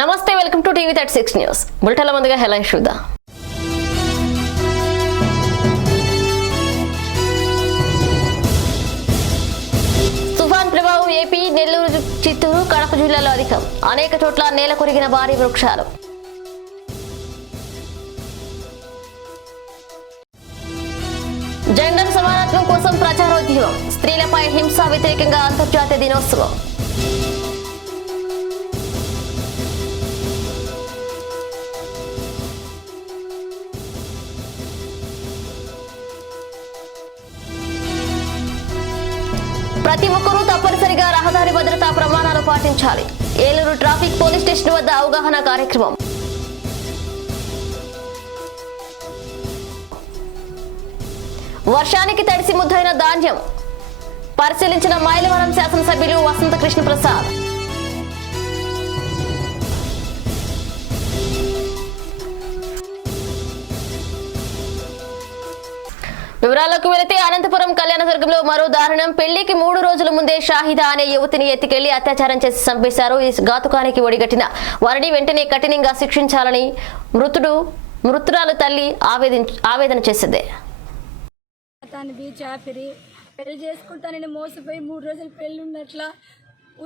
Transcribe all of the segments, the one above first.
నమస్తే, welcome to TV 36 news. బులెటిన్ల ముందుగా headlines చూద్దాం. తుఫాన్ ప్రభావం ఏపీ, నెల్లూరు, చిత్తూరు, కడప జిల్లాలో అధికం. అనేక చోట్ల నేల కొరిగిన భారీ వృక్షాలు. జెండర్ సమానత్వం కోసం ప్రచారోద్యమం. స్త్రీలపై హింస వ్యతిరేకంగా అంతర్జాతీయ దినోత్సవం. ప్రతి ఒక్కరూ తప్పనిసరిగా రహదారి భద్రతా ప్రమాణాలు పాటించాలి. ఏలూరు ట్రాఫిక్ పోలీస్ స్టేషన్ వద్ద అవగాహన కార్యక్రమం. వర్షానికి తడిసి ముద్దైన ధాన్యం పరిశీలించిన మైలవరం శాసనసభ్యులు వసంత కృష్ణ ప్రసాద్. వివరాలకు వెళితే అనంతపురం కళ్యాణదుర్గంలో మరో దారుణం. పెళ్లికి 3 రోజుల ముందే షాహిదా అనే యువతిని ఎత్తికెళ్లి అత్యాచారం చేసి చంపేశారు. ఈ ఘాతుకానికి ఒడిగట్టిన వారిని వెంటనే కఠినంగా శిక్షించాలని మృతురాలు తల్లి ఆవేదన చేసింది. పెళ్లి చేసుకుంటానని మోసపోయి 3 రోజులు పెళ్లి ఉన్నట్ల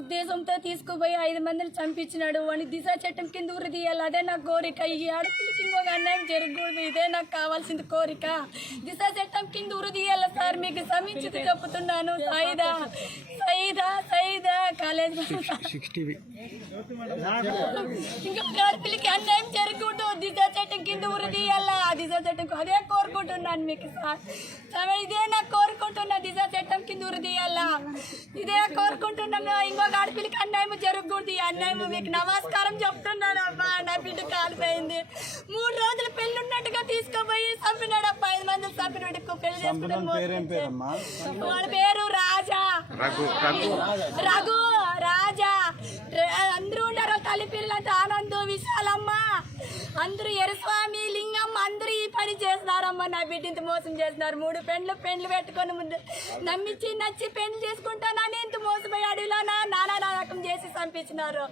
ఉద్దేశంతో తీసుకుపోయి 5 మందిని చంపించినాడు. వాడిని దిశ చట్టం కింద ఉరి తీయాలి. అదే నా కోరిక. ఈ ఆడపిల్లకి ఇంకొక అన్యాయం జరగకూడదు. ఇదే నాకు కావాల్సింది కోరిక. దిశ చట్టం కింద ఉరి తీయాలి సార్. మీకు సమీక్షిత చెప్తున్నాను. సైదా కాలేజ్ ఇంకొక ఆడపిల్లకి అన్యాయం జరగకూడదు. దిశ చట్టం కింద ఉరి తీయాలా. దిశ చట్టం అదే కోరుకుంటున్నాను మీకు సార్. ఇదే నాకు కోరుకుంటున్నా. దిశ చట్టం కింద ఉరి తీయాలా. ఇదే కోరుకుంటున్నాను. ఇంకొక ఆడపిల్లకి అన్యాయం జరగకూడదు. ఈ అన్యాయం మీకు నమస్కారం చెప్తున్నాను. అబ్బా, నా బిడ్డ కాలిపోయింది. 3 రోజులు పెళ్లి ఉన్నట్టుగా తీసుకుపోయి చంపినాడు. అబ్బా, 5 మంది చంపిన బిడ్డకు పెళ్లి చేసుకున్నాడు. వాళ్ళ పేరు రాజా, రఘు, రాజా. అందరూ ఉన్నారు. తల్లి పిల్లలంతా ఆనంద్, విశాలమ్మ, అందరూ ఎరస్వామి, లింగమ్మ, అందరూ ఈ పని చేస్తున్నారమ్మా. నా బిడ్డ మోసం చేస్తున్నారు. 3 పెండ్లు పెట్టుకొని ముందు నచ్చి పెళ్లి చేసుకుంటానని ఇంత మోసపోయి అడవిలో నానా రకం చేసి చంపించినారు.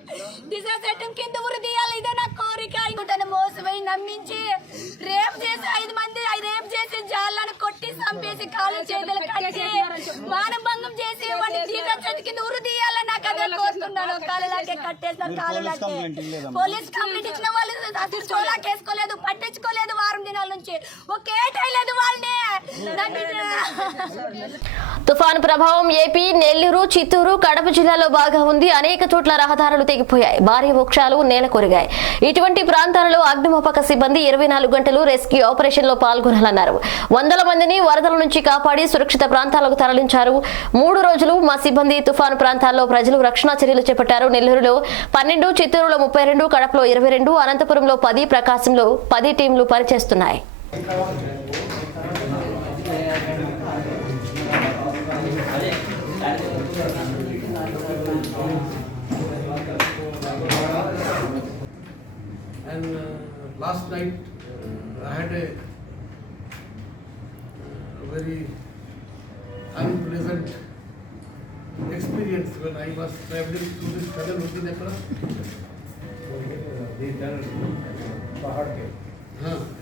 దిశ చట్టం కింద ఉరి తీయాలి. ఇదే నా కోరిక. ఇంకొంటే మోసపోయి నమ్మించి రేపు చేసి 5 మంది రేపు చేసి జాళ్ళను కొట్టి చంపేసి కాలు చేతులు కట్టి మానభంగం చేసి వాడిని దిశ చట్టం కింద ఉరి తీయాలని నాకు అదే కోరుతున్నాను. కాళ్ళలాగే కట్టేసినారు. కాళ్ళలాగే పోలీస్ కంప్లైంట్ ఇచ్చిన వాళ్ళు అసలు చోలాకేసుకోలేదు, పట్టించుకోలేదు. వారం దినాల నుంచి ఒకే టైలేదు వాళ్ళని. తుఫాను ప్రభావం ఏపీ, నెల్లూరు, చిత్తూరు, కడప జిల్లాలో బాగా ఉంది. అనేక చోట్ల రహదారులు తెగిపోయాయి. భారీ వృక్షాలు నేల కొరిగాయి. ఇటువంటి ప్రాంతాలలో అగ్నిమాపక సిబ్బంది 24 గంటలు రెస్క్యూ ఆపరేషన్ లో పాల్గొనాలన్నారు. 100 మందిని వరదల నుంచి కాపాడి సురక్షిత ప్రాంతాలకు తరలించారు. 3 రోజులు మా సిబ్బంది తుఫాను ప్రాంతాల్లో ప్రజలు రక్షణ చర్యలు చేపట్టారు. నెల్లూరులో 12, చిత్తూరులో 32, కడపలో 22, అనంతపురంలో 10, ప్రకాశంలో 10 టీంలు పనిచేస్తున్నాయి. And last night I had a very unpleasant experience when I was traveling through this tunnel.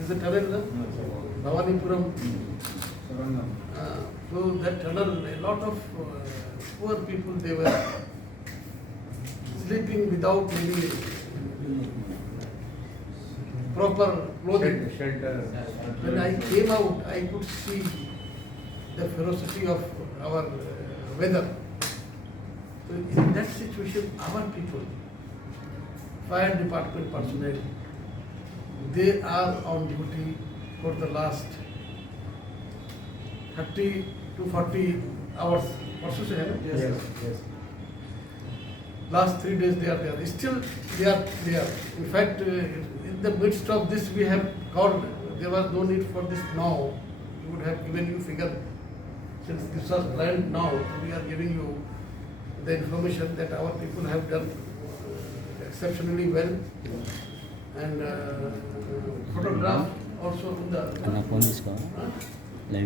Is the tunnel Bhavanipuram. So that tunnel, a lot of poor people, they were sleeping without any proper clothing. Shelter. When I came out, I could see the ferocity of our weather. So in that situation, our people, fire department personnel, they are on duty for the last 30 to 40 hours. Yes. Last 3 days they are there. Still they are there. In fact, in the midst of this we have called. There was no need for this now. We would have given you figure. Since this was planned now, we are giving you the information that our people have done exceptionally well. And photograph also in the.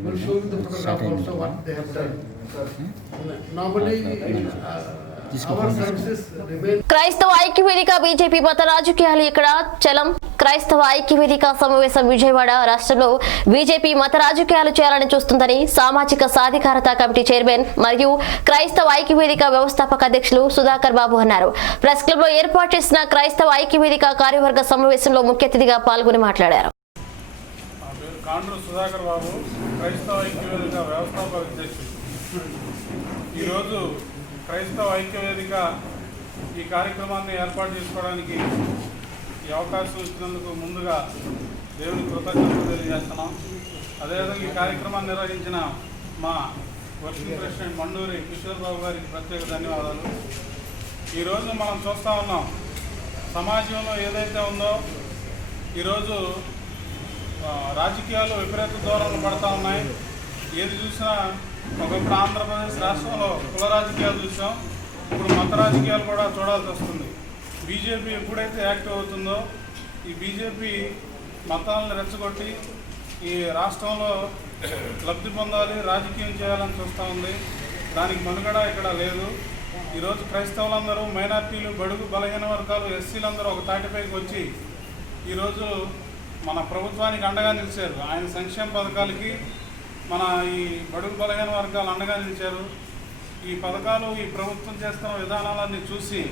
We'll show you the photograph also what they have done. Normally our services remain. క్రైస్తవ ఐక్యవేదిక BJP మత రాజకీయాలు ఇక్కడ చలం. క్రైస్తవ ఐక్యవేదిక సమావేశం విజయవాడ. రాష్ట్రంలో BJP మత రాజకీయాలు చేయాలని చూస్తుందని సామాజిక సాధికారత కమిటీ చైర్మన్ మరియు క్రైస్తవ ఐక్యవేదిక వ్యవస్థాపక అధ్యక్షులు సుధాకర్ బాబు అన్నారు. ప్రెస్ క్లబ్ లో ఏర్పాటు చేసిన క్రైస్తవ ఐక్యవేదిక కార్యవర్గ సమావేశంలో ముఖ్య అతిథిగా పాల్గొని మాట్లాడారు. సుధాకర్ బాబు, క్రైస్తవ ఐక్యవేదిక వ్యవస్థాపక అధ్యక్షులు. ఈరోజు క్రైస్తవ ఐక్యవేదిక ఈ కార్యక్రమాన్ని ఏర్పాటు చేసుకోవడానికి ఈ అవకాశం ఇచ్చినందుకు ముందుగా దేవుని కృతజ్ఞతలు తెలియజేస్తున్నాం. అదేవిధంగా ఈ కార్యక్రమాన్ని నిర్వహించిన మా వర్కింగ్ ప్రెసిడెంట్ మండూరి కిషోర్ బాబు గారికి ప్రత్యేక ధన్యవాదాలు. ఈరోజు మనం చూస్తూ ఉన్నాం, సమాజంలో ఏదైతే ఉందో ఈరోజు రాజకీయాలు విపరీత ధోరణులు పడతా ఉన్నాయి. ఏది చూసినా ఒకప్పుడు ఆంధ్రప్రదేశ్ రాష్ట్రంలో కుల రాజకీయాలు చూసాం, ఇప్పుడు మత రాజకీయాలు కూడా చూడాల్సి వస్తుంది. బీజేపీ ఎప్పుడైతే యాక్టివ్ అవుతుందో ఈ బీజేపీ మతాలను రెచ్చగొట్టి ఈ రాష్ట్రంలో లబ్ధి పొందాలి, రాజకీయం చేయాలని చూస్తూ ఉంది. దానికి మనుగడ ఇక్కడ లేదు. ఈరోజు క్రైస్తవులందరూ, మైనార్టీలు, బడుగు బలహీన వర్గాలు, ఎస్సీలందరూ ఒక తాటిపైకి వచ్చి ఈరోజు మన ప్రభుత్వానికి అండగా నిలిచారు. ఆయన సంక్షేమ పథకాలకి మన ఈ బడుగు బలహీన వర్గాలు అండగా నిలిచారు. ఈ పథకాలు, ఈ ప్రభుత్వం చేస్తున్న విధానాలన్నీ చూసి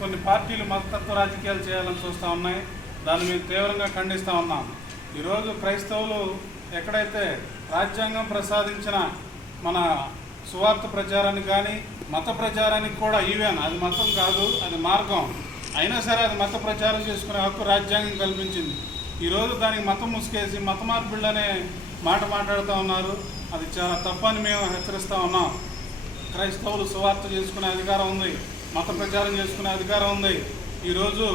కొన్ని పార్టీలు మతతత్వ రాజకీయాలు చేయాలని చూస్తూ ఉన్నాయి. దాన్ని మేము తీవ్రంగా ఖండిస్తూ ఉన్నాం. ఈరోజు క్రైస్తవులు ఎక్కడైతే రాజ్యాంగం ప్రసాదించిన మన సువార్త ప్రచారానికి కానీ మత ప్రచారానికి కూడా ఈవెన్ అది మతం కాదు, అది మార్గం అయినా సరే అది మత ప్రచారం చేసుకునే హక్కు రాజ్యాంగం కల్పించింది. ఈరోజు దానికి మతం ముసుకేసి మత మార్పిళ్ళు అనే మాట మాట్లాడుతూ ఉన్నారు. అది చాలా తప్పని మేము హెచ్చరిస్తూ ఉన్నాం. క్రైస్తవులు సువార్త చేసుకునే అధికారం ఉంది, మత ప్రచారం చేసుకునే అధికారం ఉంది. ఈరోజు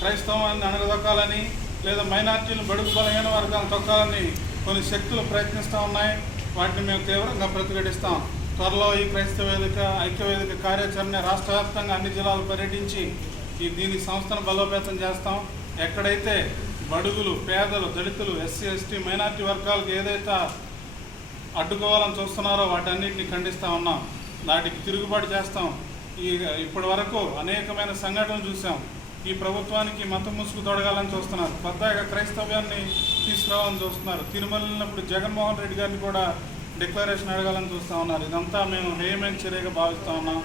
క్రైస్తవాన్ని అణగదొక్కాలని లేదా మైనార్టీలను బడుగు బలహీన వర్గాలను తొక్కాలని కొన్ని శక్తులు ప్రయత్నిస్తూ ఉన్నాయి. వాటిని మేము తీవ్రంగా ప్రతిఘటిస్తాం. త్వరలో ఈ క్రైస్తవ వేదిక ఐక్యవేదిక కార్యాచరణ రాష్ట్ర వ్యాప్తంగా అన్ని జిల్లాలు పర్యటించి దీని సంస్థను బలోపేతం చేస్తాం. ఎక్కడైతే బడుగులు, పేదలు, దళితులు, ఎస్సీ, ఎస్టీ, మైనార్టీ వర్గాలకు ఏదైతే అడ్డుకోవాలని చూస్తున్నారో వాటన్నిటిని ఖండిస్తూ ఉన్నాం. వాటికి తిరుగుబాటు చేస్తాం. ఇప్పటి వరకు అనేకమైన సంఘటనలు చూసాం. ఈ ప్రభుత్వానికి మతం ముసుగు తొడగాలని చూస్తున్నారు, కొత్తగా క్రైస్తవ్యాన్ని తీసుకురావాలని చూస్తున్నారు. తిరుమల వెళ్ళినప్పుడు జగన్మోహన్ రెడ్డి గారిని కూడా డిక్లరేషన్ అడగాలని చూస్తూ ఉన్నారు. ఇదంతా మేము హేయమైన చర్యగా భావిస్తూ ఉన్నాం.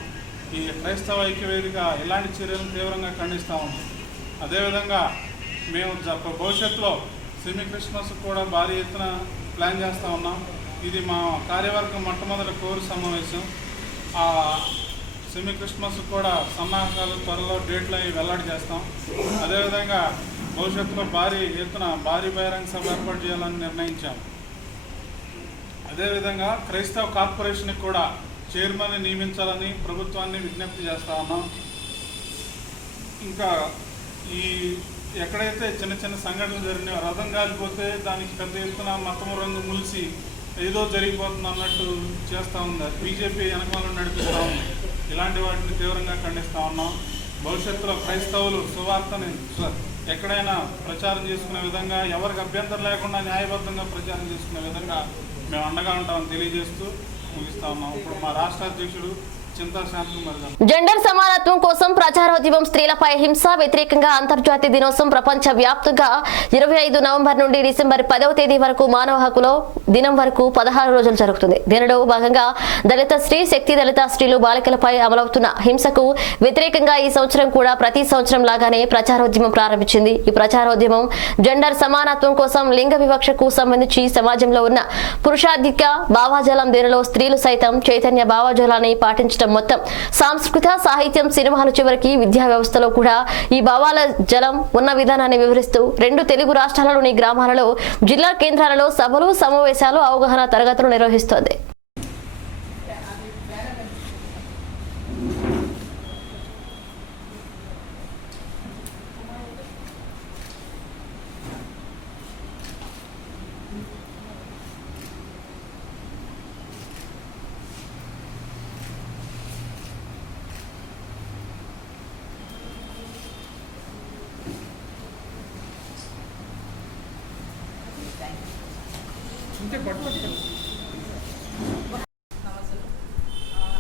ఈ క్రైస్తవ ఐక్యవేదిక ఇలాంటి చర్యలను తీవ్రంగా ఖండిస్తూ ఉన్నాం. అదేవిధంగా మేము భవిష్యత్తులో సెమీ క్రిస్మస్ కూడా భారీ ఎత్తున ప్లాన్ చేస్తూ ఉన్నాం. ఇది మా కార్యవర్గం మొట్టమొదటి కోరు సమావేశం. ఆ సెమీ క్రిస్మస్ కూడా సన్నాహకాలు త్వరలో డేట్లు అవి వెల్లడి చేస్తాం. అదేవిధంగా భవిష్యత్తులో భారీ ఎత్తున భారీ బహిరంగ సభ ఏర్పాటు చేయాలని నిర్ణయించాం. అదేవిధంగా క్రైస్తవ కార్పొరేషన్కి కూడా చైర్మన్ని నియమించాలని ప్రభుత్వాన్ని విజ్ఞప్తి చేస్తూ ఉన్నాం. ఇంకా ఎక్కడైతే చిన్న చిన్న సంఘటనలు జరిగినాయో, రథం కాలిపోతే దానికి పెద్ద ఎత్తున మతం రంగు ములిసి ఏదో జరిగిపోతుంది అన్నట్టు చేస్తూ ఉంది. బీజేపీ వెనకాలను నడిపిస్తూ ఉంది. ఇలాంటి వాటిని తీవ్రంగా ఖండిస్తూ ఉన్నాం. భవిష్యత్తులో క్రైస్తవులు సువార్తని ఎక్కడైనా ప్రచారం చేసుకునే విధంగా, ఎవరికి అభ్యంతరం లేకుండా న్యాయబద్ధంగా ప్రచారం చేసుకునే విధంగా మేము అండగా ఉంటామని తెలియజేస్తూ ముగిస్తా ఉన్నాం. ఇప్పుడు మా రాష్ట్ర అధ్యక్షుడు జెండర్ సమానత్వం కోసం ప్రచారోద్యమం, స్త్రీలపై హింస వ్యతిరేకంగా అంతర్జాతీయ దినోత్సవం ప్రపంచ వ్యాప్తంగా 25 నవంబర్ నుండి డిసెంబర్ 10వ తేదీ వరకు మానవ హక్కుల దినం వరకు 16 రోజులు జరుగుతుంది. దీనిలో భాగంగా దళిత స్త్రీ శక్తి దళిత స్త్రీలు బాలికలపై అమలవుతున్న హింసకు వ్యతిరేకంగా ఈ సంవత్సరం కూడా ప్రతి సంవత్సరం లాగానే ప్రచారోద్యమం ప్రారంభించింది. ఈ ప్రచారోద్యమం జెండర్ సమానత్వం కోసం, లింగ వివక్షకు సంబంధించి సమాజంలో ఉన్న పురుషాధిక భావాజాలం, దీనిలో స్త్రీలు సైతం చైతన్య భావాజాలాన్ని పాటించడం మొత్తం సాంస్కృతిక, సాహిత్యం, సినిమాలు చివరికి విద్యా వ్యవస్థలో కూడా ఈ భావాల జలం ఉన్న విధానాన్ని వివరిస్తూ 2 తెలుగు రాష్ట్రాలలోని గ్రామాలలో, జిల్లా కేంద్రాలలో సభలు, సమావేశాలు, అవగాహన తరగతులు నిర్వహిస్తోంది.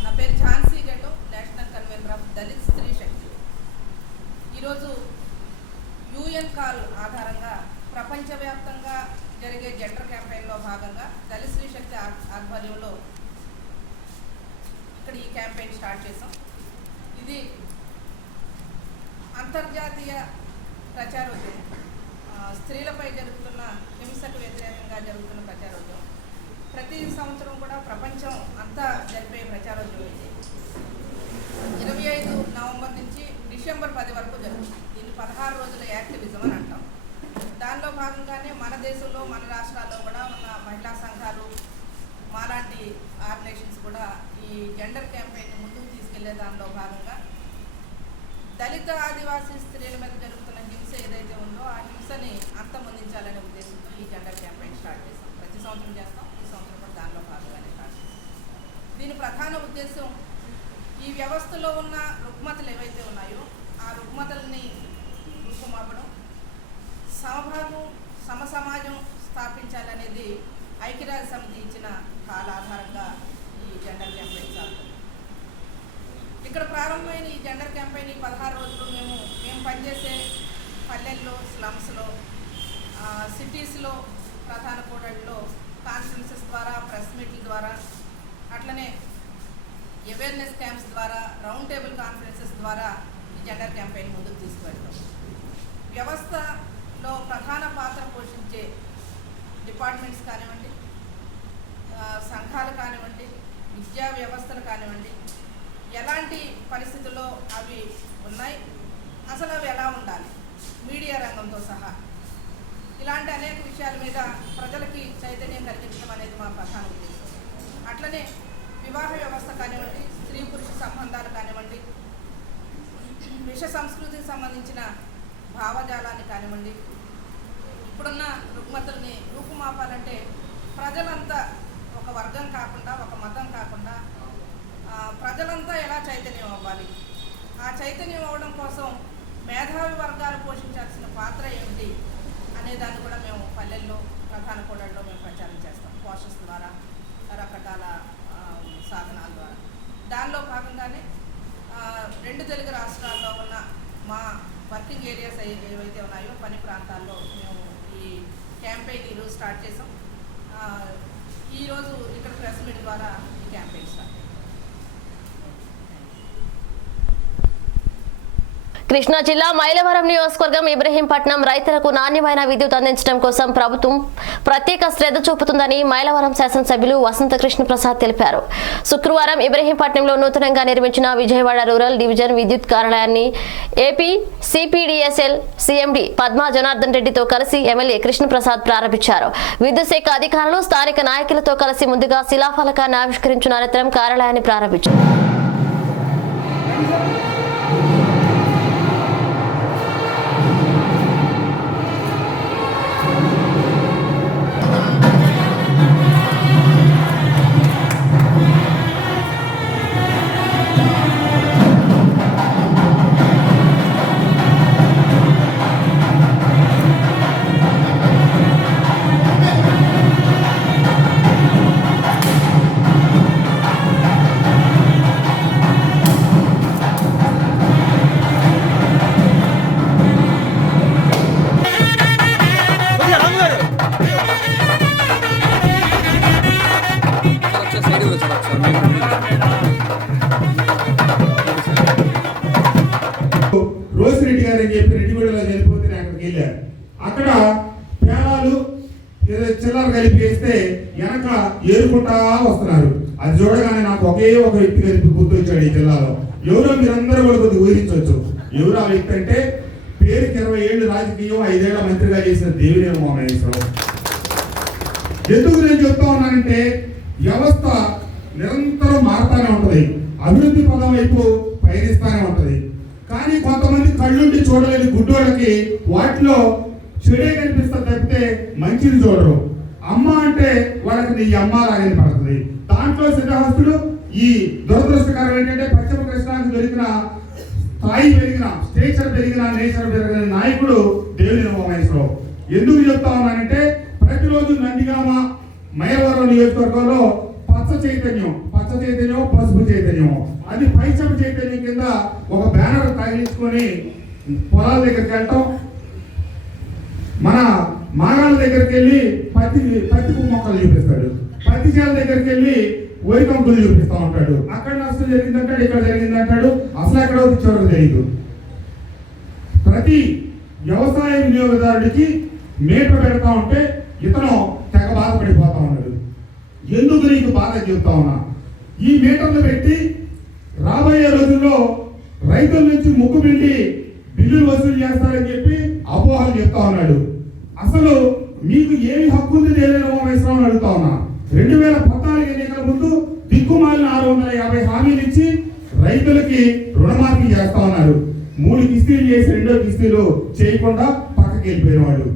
నా పేరు ఝాన్సీ గెటో. భాగంగా దళిత శ్రీ శక్తి ఆధ్వర్యంలో ఇక్కడ ఈ క్యాంపెయిన్ స్టార్ట్ చేసాం. ఇది అంతర్జాతీయ ప్రచారోద్యమం, స్త్రీలపై జరుగుతున్న హింసకు వ్యతిరేకంగా జరుగుతున్న ప్రచారోద్యమం. ప్రతి సంవత్సరం కూడా ప్రపంచం అంతా జరిపే ప్రచారోద్యమం ఇది. 25 నవంబర్ నుంచి డిసెంబర్ 10 వరకు జరుగుతుంది. దీన్ని 16 రోజుల యాక్టివిజం అని అంటాం. దానిలో భాగంగానే మన దేశంలో, మన రాష్ట్రాల్లో కూడా ఉన్న మహిళా సంఘాలు, మాలాంటి ఆర్గనైజేషన్స్ కూడా ఈ జెండర్ క్యాంపెయిన్ ముందుకు తీసుకెళ్లే దానిలో భాగంగా దళిత ఆదివాసీ స్త్రీల మీద జరుగుతున్న హింస ఏదైతే ఉందో ఆ హింసని అంతమొందించాలనే ఉద్దేశంతో ఈ జెండర్ క్యాంపెయిన్ స్టార్ట్ చేస్తాం. ప్రతి సంవత్సరం చేస్తాం, ఈ సంవత్సరం కూడా దానిలో భాగంగానే స్టార్ట్ చేస్తాం. దీని ప్రధాన ఉద్దేశం ఈ వ్యవస్థలో ఉన్న రుగ్మతలు ఏవైతే ఉన్నాయో ఆ రుగ్మతల్ని రూపుమాపడం, సమభాగం, సమసమాజం స్థాపించాలనేది ఐక్యరాజ్య సమితి ఇచ్చిన కాల ఆధారంగా ఈ జెండర్ క్యాంపెయిన్ సాగుతుంది. ఇక్కడ ప్రారంభమైన ఈ జెండర్ క్యాంపెయిన్ 16 రోజులు మేము పనిచేసే పల్లెల్లో, స్లమ్స్లో, సిటీస్లో, ప్రధాన కూడళ్లలో కాన్ఫరెన్సెస్ ద్వారా, ప్రెస్ మీట్ల ద్వారా, అట్లనే అవేర్నెస్ క్యాంప్స్ ద్వారా, రౌండ్ టేబుల్ కాన్ఫరెన్సెస్ ద్వారా ఈ జెండర్ క్యాంపెయిన్ ముందుకు తీసుకువెళ్తాం. వ్యవస్థలో ప్రధాన పాత్ర పోషించే డిపార్ట్మెంట్స్ కానివ్వండి, సంఘాలు కానివ్వండి, విద్యా వ్యవస్థలు కానివ్వండి, ఎలాంటి పరిస్థితుల్లో అవి ఉన్నాయి, అసలు అవి ఎలా ఉండాలి, మీడియా రంగంతో సహా ఇలాంటి అనేక విషయాల మీద ప్రజలకి చైతన్యం కలిగించడం అనేది మా ప్రధాన ఉద్దేశం. అట్లనే వివాహ వ్యవస్థ కానివ్వండి, స్త్రీ పురుష సంబంధాలు కానివ్వండి, విష సంస్కృతికి సంబంధించిన భావజాలాన్ని కానివ్వండి, ఇప్పుడున్న రుగ్మతల్ని రూపుమాపాలంటే ప్రజలంతా ఒక వర్గం కాకుండా, ఒక మతం కాకుండా ప్రజలంతా ఎలా చైతన్యం అవ్వాలి, ఆ చైతన్యం అవ్వడం కోసం మేధావి వర్గాలు పోషించాల్సిన పాత్ర ఏమిటి అనేదాన్ని కూడా మేము పల్లెల్లో, ప్రధాన కూడళ్లలో మేము ప్రచారం చేస్తాం. పోస్టర్స్ ద్వారా, రకరకాల సాధనాల ద్వారా. దానిలో భాగంగానే 2 తెలుగు రాష్ట్రాల్లో ఉన్న మా వర్కింగ్ ఏరియాస్ ఏవైతే ఉన్నాయో పని ప్రాంతాల్లో మేము ఈ క్యాంపెయిన్ ఈరోజు స్టార్ట్ చేసాం. ఈరోజు ఇక్కడ ప్రెస్ మీట్ ద్వారా ఈ క్యాంపెయిన్ స్టార్ట్. కృష్ణా జిల్లా మైలవరం నియోజకవర్గం ఇబ్రహీంపట్నం రైతులకు నాణ్యమైన విద్యుత్ అందించడం కోసం ప్రభుత్వం ప్రత్యేక శ్రద్ధ చూపుతుందని మైలవరం శాసనసభ్యులు వసంత కృష్ణ ప్రసాద్ తెలిపారు. శుక్రవారం ఇబ్రహీంపట్నంలో నూతనంగా నిర్మించిన విజయవాడ రూరల్ డివిజన్ విద్యుత్ కార్యాలయాన్ని ఏపీ సిపిడిఎస్ఎల్ సిఎండి పద్మా జనార్దన్ రెడ్డితో కలిసి ఎమ్మెల్యే కృష్ణప్రసాద్ ప్రారంభించారు. విద్యుత్ శాఖ అధికారులు, స్థానిక నాయకులతో కలిసి ముందుగా శిలాఫలకాన్ని ఆవిష్కరించిన అనంతరం కార్యాలయాన్ని ప్రారంభించారు. రోసిరెడ్డి గారు అని చెప్పి రెడ్డిగూడలో చనిపోతే అక్కడికి వెళ్ళారు. అక్కడ పేలాలు చిల్లర కలిపి వేస్తే వెనక ఏరుకుంటా వస్తున్నారు. అది చూడగానే నాకు ఒకే ఒక వ్యక్తి కలిపి గుర్తొచ్చాడు ఈ జిల్లాలో. ఎవరో మీరందరూ కూడా కొద్దిగా ఊహించవచ్చు. ఎవరు ఆ వ్యక్తి అంటే పేరుకి 20 ఏళ్ళు రాజకీయం, 5 ఏళ్ల మంత్రిగా చేసిన దేవినేని ఉమామహేశ్వరరావు. ఎందుకు నేను చెప్తా ఉన్నానంటే వ్యవస్థ నిరంతరం మారుతానే ఉంటది, అభివృద్ధి పదం వైపు పయనిస్తానే ఉంటది. కానీ కొంతమంది కళ్ళుండి చూడలేని గుడ్డోళ్ళకి వాటిలో చెడే కనిపిస్తుంది తప్పితే మంచిది చూడరు. అమ్మ అంటే వాళ్ళకి నీ అమ్మ లాగని పడుతుంది. దాంట్లో సిద్ధహస్తుడు ఈ దురదృష్టకరం ఏంటంటే పశ్చిమ కృష్ణానికి దొరికిన స్థాయి పెరిగిన, స్టేచర్ పెరిగిన, నేచర్ పెరిగిన నాయకుడు దేవినేని ఉమామహేశ్వరరావు. ఎందుకు చెప్తా ఉన్నానంటే ప్రతిరోజు నందిగామ మైలవరం నియోజకవర్గంలో పచ్చ చైతన్యం, పసుపు చైతన్యం, అది పైచమ చైతన్యం కింద ఒక బ్యానర్ తగిలించుకొని పొలాల దగ్గరికి వెళ్ళటం, మన మాగాళ్ళ దగ్గరికి వెళ్ళి పత్తి మొక్కలు చూపిస్తాడు, పత్తి చేల దగ్గరికి వెళ్ళి వరి కంకులు చూపిస్తూ ఉంటాడు. అక్కడ నష్టం జరిగిందంటాడు, ఇక్కడ జరిగిందంటాడు, అసలు ఎక్కడ చివరికి తెలియదు. ప్రతి వ్యవసాయ వినియోగదారుడికి మీటర్ పెడతా ఉంటే ఇతను తెగ బాధపడిపోతా ఉన్నాడు. ఎందుకు నీకు బాధ చెప్తా ఉన్నా, ఈ మీటర్లు పెట్టి రాబోయే రోజుల్లో రైతుల నుంచి ముక్కు పిండి బిల్లులు వసూలు చేస్తారని చెప్పి అపోహలు చెప్తా ఉన్నాడు. అసలు మీకు ఏమి హక్కు ఉంది తెలియని ఉమామేశ్వరం అడుగుతా ఉన్నా. 2014 ఎన్నికల ముందు దిక్కుమాలిన 650 హామీలు ఇచ్చి రైతులకి రుణమాఫీ చేస్తా ఉన్నారు. 3 కిస్తీలు చేసి 2వ కిస్తీలు చేయకుండా పక్కకి వెళ్ళిపోయిన వాళ్ళు.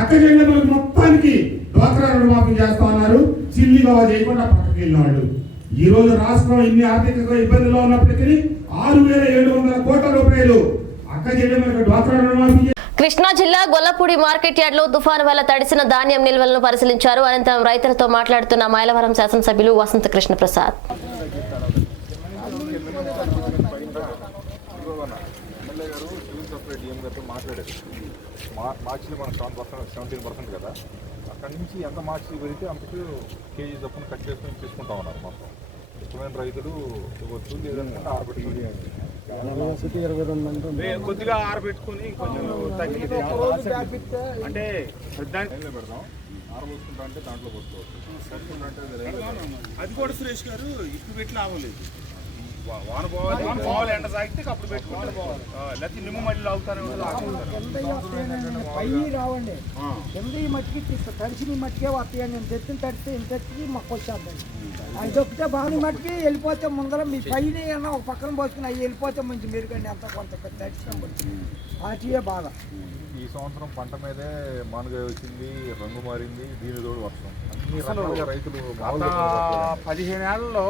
అక్క చెల్లెమ్మలకు మొత్తానికి డ్వాక్రా రుణమాఫీ చేస్తా ఉన్నారు, చిల్లి గవా చేయకుండా పక్కకి వెళ్ళిన వాళ్ళు. ఈ రోజు రాష్ట్రం ఇన్ని ఆర్థిక ఇబ్బందుల్లో ఉన్నప్పటికీ 6,700 కోట్ల రూపాయలు అక్క చెల్లెమ్మలకు డ్వాక్రా రుణమాఫీ. కృష్ణా జిల్లా గొల్లపూడి మార్కెట్ యార్డ్ లో తుఫాను వల్ల తడిసిన ధాన్యం నిల్వలను పరిశీలించారు. అనంతరం రైతులతో మాట్లాడుతున్న మైలవరం శాసనసభ్యులు వసంత కృష్ణ ప్రసాద్. మార్చిలో మనం 17% కదా, అక్కడి నుంచి ఎంత మార్చి పెరిగితే అంతకు కేజీ చొప్పున కట్ చేసుకొని తీసుకుంటా ఉన్నారు. మొత్తం ఇష్టమైన రైతులు ఇవ్వచ్చు, లేదంటే ఆరబెట్టుకుని కొద్దిగా ఆరబెట్టుకుని కొంచెం తగ్గితే అంటే పెడదాం. ఆరబోసుకుంటా అంటే దాంట్లో పోసుకోవచ్చు. అది కూడా సురేష్ గారు ఇప్పుడు పెట్టి లాభం లేదు. వాన పోవాలి ఎండ సాగితే అప్పుడు పెట్టుకుంటారు, లేకపోతే నిమ్మ మళ్ళీ లాగుతానే పై రావండి కింద ఈ మట్టికి తడిసిన మట్టికే వస్తాయి. నేను తెచ్చిన తడితే ఇంత తెచ్చి మాకు వచ్చేద్దండి. అది దొక్కితే బాగా మట్టికి వెళ్ళిపోతే ముందర మీ పైన ఏమన్నా ఒక పక్కన పోసుకుని అవి వెళ్ళిపోతే మంచి మెరుగండి. అంత కొంత తడిచిన వాటియే బాగా. ఈ సంవత్సరం పంట మీదే మానుగా వచ్చింది, రంగు మారింది, దీని తోడు వర్షం అన్ని రకాలుగా రైతులు 15 ఏళ్లలో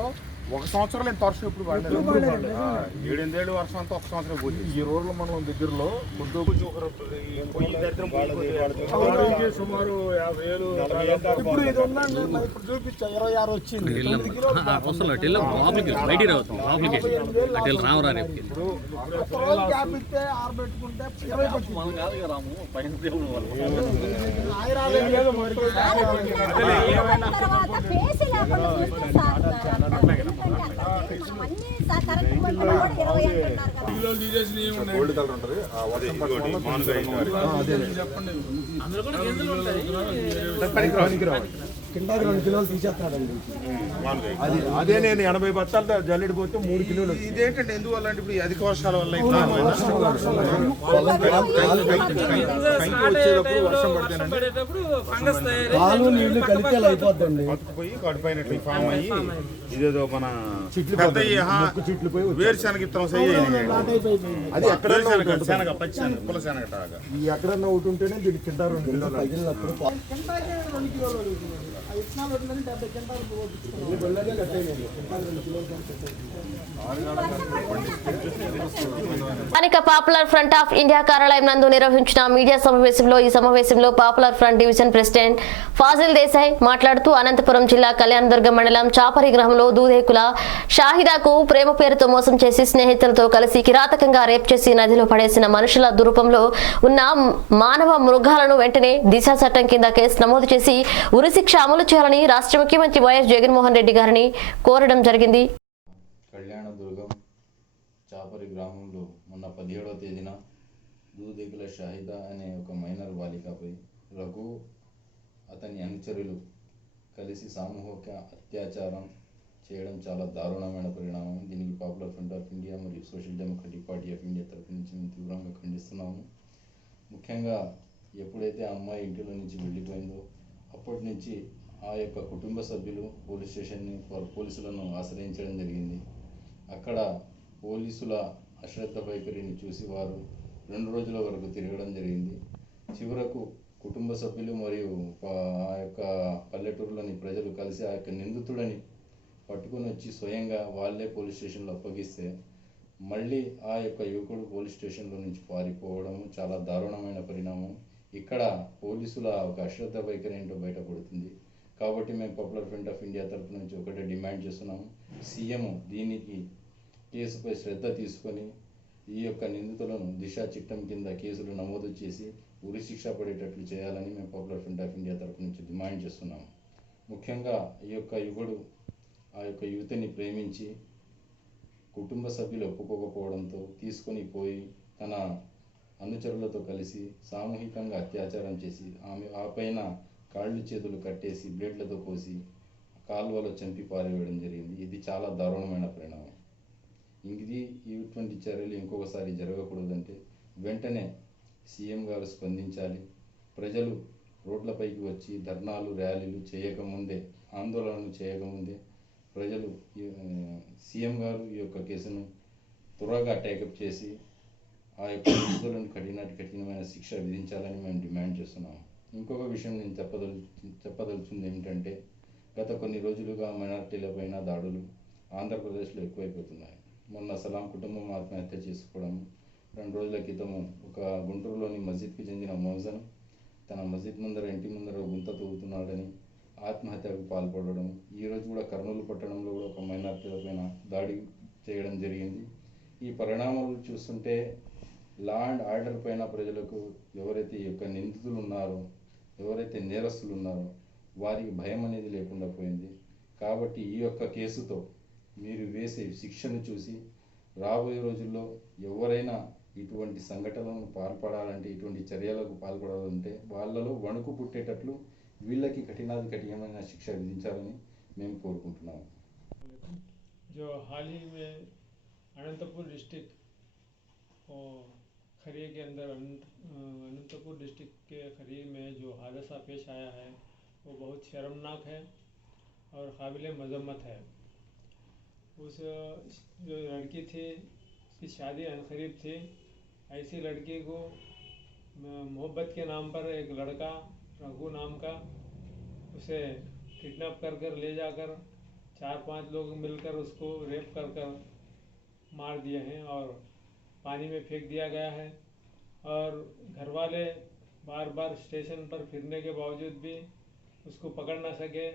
ఒక సంవత్సరం నేను వర్షం ఎప్పుడు పడలేదు. 7-8 ఏళ్ళు వర్షం అంతా ఒక సంవత్సరం పోయింది. ఈ రోజుల మండలం దగ్గరలో సుమారు 50,000 ఇప్పుడు ఇది ఉందండి. ఇప్పుడు చూపించా 26 వచ్చింది. గ్యాప్ ఇస్తే ఆరబెట్టుకుంటే 20 గోల్డ్ కలర్ ఉంటుంది. ఆ వర్షం కింటాకి 2 కిలోలు తీసేస్తాడండి. అదే నేను 80 బత్తాలతో జల్లెడిపోతే 3 కిలోలు. ఇదేంటంటే ఎందువల్ల అంటే ఇప్పుడు అధిక వర్షాల వల్ల వచ్చేటప్పుడు వర్షం పడితేనండి పాలు నీళ్లు కలిపి అలా అయిపోద్దండి. పోయి కడిపోయినట్టు ఫామ్ అయ్యి ఇదేదో మన చెట్లు పోయి వేరుశనగ ఇత్తనం అది ఎక్కడన్నా శనగ పచ్చి శనగ పుల శనగ టాగా ఈ ఎక్కడన్నా ఒకటి ఉంటేనే దీనికి కింద 2 కిలోలు తగిలినప్పుడు కింటాకి 2 కిలోలు అడుగుతుంది. ఆ ఇత్తనాలు ఉంటుందని 70 కింటాలు స్థానిక పాపులర్ ఫ్రంట్ ఆఫ్ ఇండియా కార్యాలయం నందు నిర్వహించిన మీడియా సమావేశంలో ఈ సమావేశంలో popular front division president Fazil Desai మాట్లాడుతూ అనంతపురం జిల్లా కళ్యాణదుర్గం మండలం చాపరి గ్రామంలో దూదేకుల షాహిదాకు ప్రేమ పేరుతో మోసం చేసి స్నేహితులతో కలిసి కిరాతకంగా రేప్ చేసి నదిలో పడేసిన మనుషుల దురూపంలో ఉన్న మానవ మృగాలను వెంటనే దిశ చట్టం కింద కేసు నమోదు చేసి ఉరిశిక్ష అమలు చేయాలని రాష్ట్ర ముఖ్యమంత్రి వైఎస్ జగన్మోహన్ రెడ్డి గారిని కోరడం జరిగింది. కళ్యాణదుర్గం చాపరి గ్రామంలో మొన్న 17వ తేదీన దూదేకుల షాహిదా అనే ఒక మైనర్ బాలికపై రఘు అతని అనుచరులు కలిసి సామూహిక అత్యాచారం చేయడం చాలా దారుణమైన పరిణామం. దీనికి పాపులర్ ఫ్రంట్ ఆఫ్ ఇండియా మరియు social democratic party of India తరఫు నుంచి మేము తీవ్రంగా ఖండిస్తున్నాము. ముఖ్యంగా ఎప్పుడైతే ఆ అమ్మాయి ఇంటిలో నుంచి వెళ్ళిపోయిందో అప్పటి నుంచి ఆ యొక్క కుటుంబ సభ్యులు పోలీసులను ఆశ్రయించడం జరిగింది. అక్కడ పోలీసుల అశ్రద్ధ వైఖరిని చూసి వారు 2 రోజుల వరకు తిరగడం జరిగింది. చివరకు కుటుంబ సభ్యులు మరియు ఆ యొక్క పల్లెటూరులోని ప్రజలు కలిసి ఆ యొక్క నిందితుడని పట్టుకొని వచ్చి స్వయంగా వాళ్ళే పోలీస్ స్టేషన్లో అప్పగిస్తే మళ్ళీ ఆ యొక్క యువకుడు పోలీస్ స్టేషన్లో నుంచి పారిపోవడం చాలా దారుణమైన పరిణామం. ఇక్కడ పోలీసుల ఒక అశ్రద్ధ వైఖరి ఏంటో బయటపడుతుంది. కాబట్టి మేము పాపులర్ ఫ్రంట్ ఆఫ్ ఇండియా తరఫు నుంచి ఒకటే డిమాండ్ చేస్తున్నాము, సీఎం దీనికి కేసుపై శ్రద్ధ తీసుకొని ఈ యొక్క నిందితులను దిశ చట్టం కింద కేసులు నమోదు చేసి ఉరి శిక్ష పడేటట్లు చేయాలని మేము పాపులర్ ఫ్రంట్ ఆఫ్ ఇండియా తరఫు నుంచి డిమాండ్ చేస్తున్నాం. ముఖ్యంగా ఈ యొక్క యువకుడు ఆ యొక్క యువతిని ప్రేమించి కుటుంబ సభ్యులు ఒప్పుకోకపోవడంతో తీసుకొని పోయి తన అనుచరులతో కలిసి సామూహికంగా అత్యాచారం చేసి ఆ పైన కాళ్ళు చేతులు కట్టేసి బ్లేడ్లతో కోసి కాలువలో చంపి పారివేయడం జరిగింది. ఇది చాలా దారుణమైన పరిణామం. ఇటువంటి చర్యలు ఇంకొకసారి జరగకూడదంటే వెంటనే సీఎం గారు స్పందించాలి. ప్రజలు రోడ్లపైకి వచ్చి ధర్నాలు ర్యాలీలు చేయకముందే, ఆందోళనలు చేయకముందే ప్రజలు సీఎం గారు ఈ యొక్క కేసును త్వరగా టేకప్ చేసి ఆ యొక్క నిందితులను కఠినమైన శిక్ష విధించాలని మేము డిమాండ్ చేస్తున్నాము. ఇంకొక విషయం నేను చెప్పదలుచుంది ఏమిటంటే, గత కొన్ని రోజులుగా మైనారిటీలపైన దాడులు ఆంధ్రప్రదేశ్లో ఎక్కువైపోతున్నాయి. మొన్న సలాం కుటుంబం ఆత్మహత్య చేసుకోవడం, 2 రోజుల క్రితము ఒక గుంటూరులోని మస్జిద్కి చెందిన మౌజన్ తన మస్జిద్ ముందర ఇంటి ముందర గుంత తవ్వుతున్నాడని ఆత్మహత్యకు పాల్పడడం, ఈరోజు కూడా కర్నూలు పట్టణంలో కూడా ఒక మైనారిటీలపైన దాడి చేయడం జరిగింది. ఈ పరిణామాలు చూస్తుంటే లా అండ్ ఆర్డర్ పైన ప్రజలకు ఎవరైతే ఈ యొక్క నిందితులు ఉన్నారో, ఎవరైతే నేరస్తులు ఉన్నారో వారికి భయం అనేది లేకుండా పోయింది. కాబట్టి ఈ యొక్క కేసుతో మీరు వేసే శిక్షను చూసి రాబోయే రోజుల్లో ఎవరైనా ఇటువంటి సంఘటనలకు పాల్పడాలంటే, ఇటువంటి చర్యలకు పాల్పడాలంటే వాళ్ళలో వణుకు పుట్టేటట్లు వీళ్ళకి కఠినమైన శిక్ష విధించాలని మేము కోరుకుంటున్నాము. जो हाल ही में अनंतपुर डिस्ट्रिक्ट और खरिये के अंदर अनंतपुर डिस्ट्रिक्ट के खरिये में जो हादसा पेश आया है वो बहुत शर्मनाक है और काबिल मजम्मत है। उस जो लड़की थी उसकी शादी अनकरीब थी। ऐसी लड़की को मोहब्बत के नाम पर एक लड़का रघु नाम का उसे किडनैप कर ले जाकर 4-5 लोग मिलकर उसको रेप कर मार दिए हैं और पानी में फेंक दिया गया है। और घर वाले बार बार स्टेशन पर फिरने के बावजूद भी उसको पकड़ ना सके।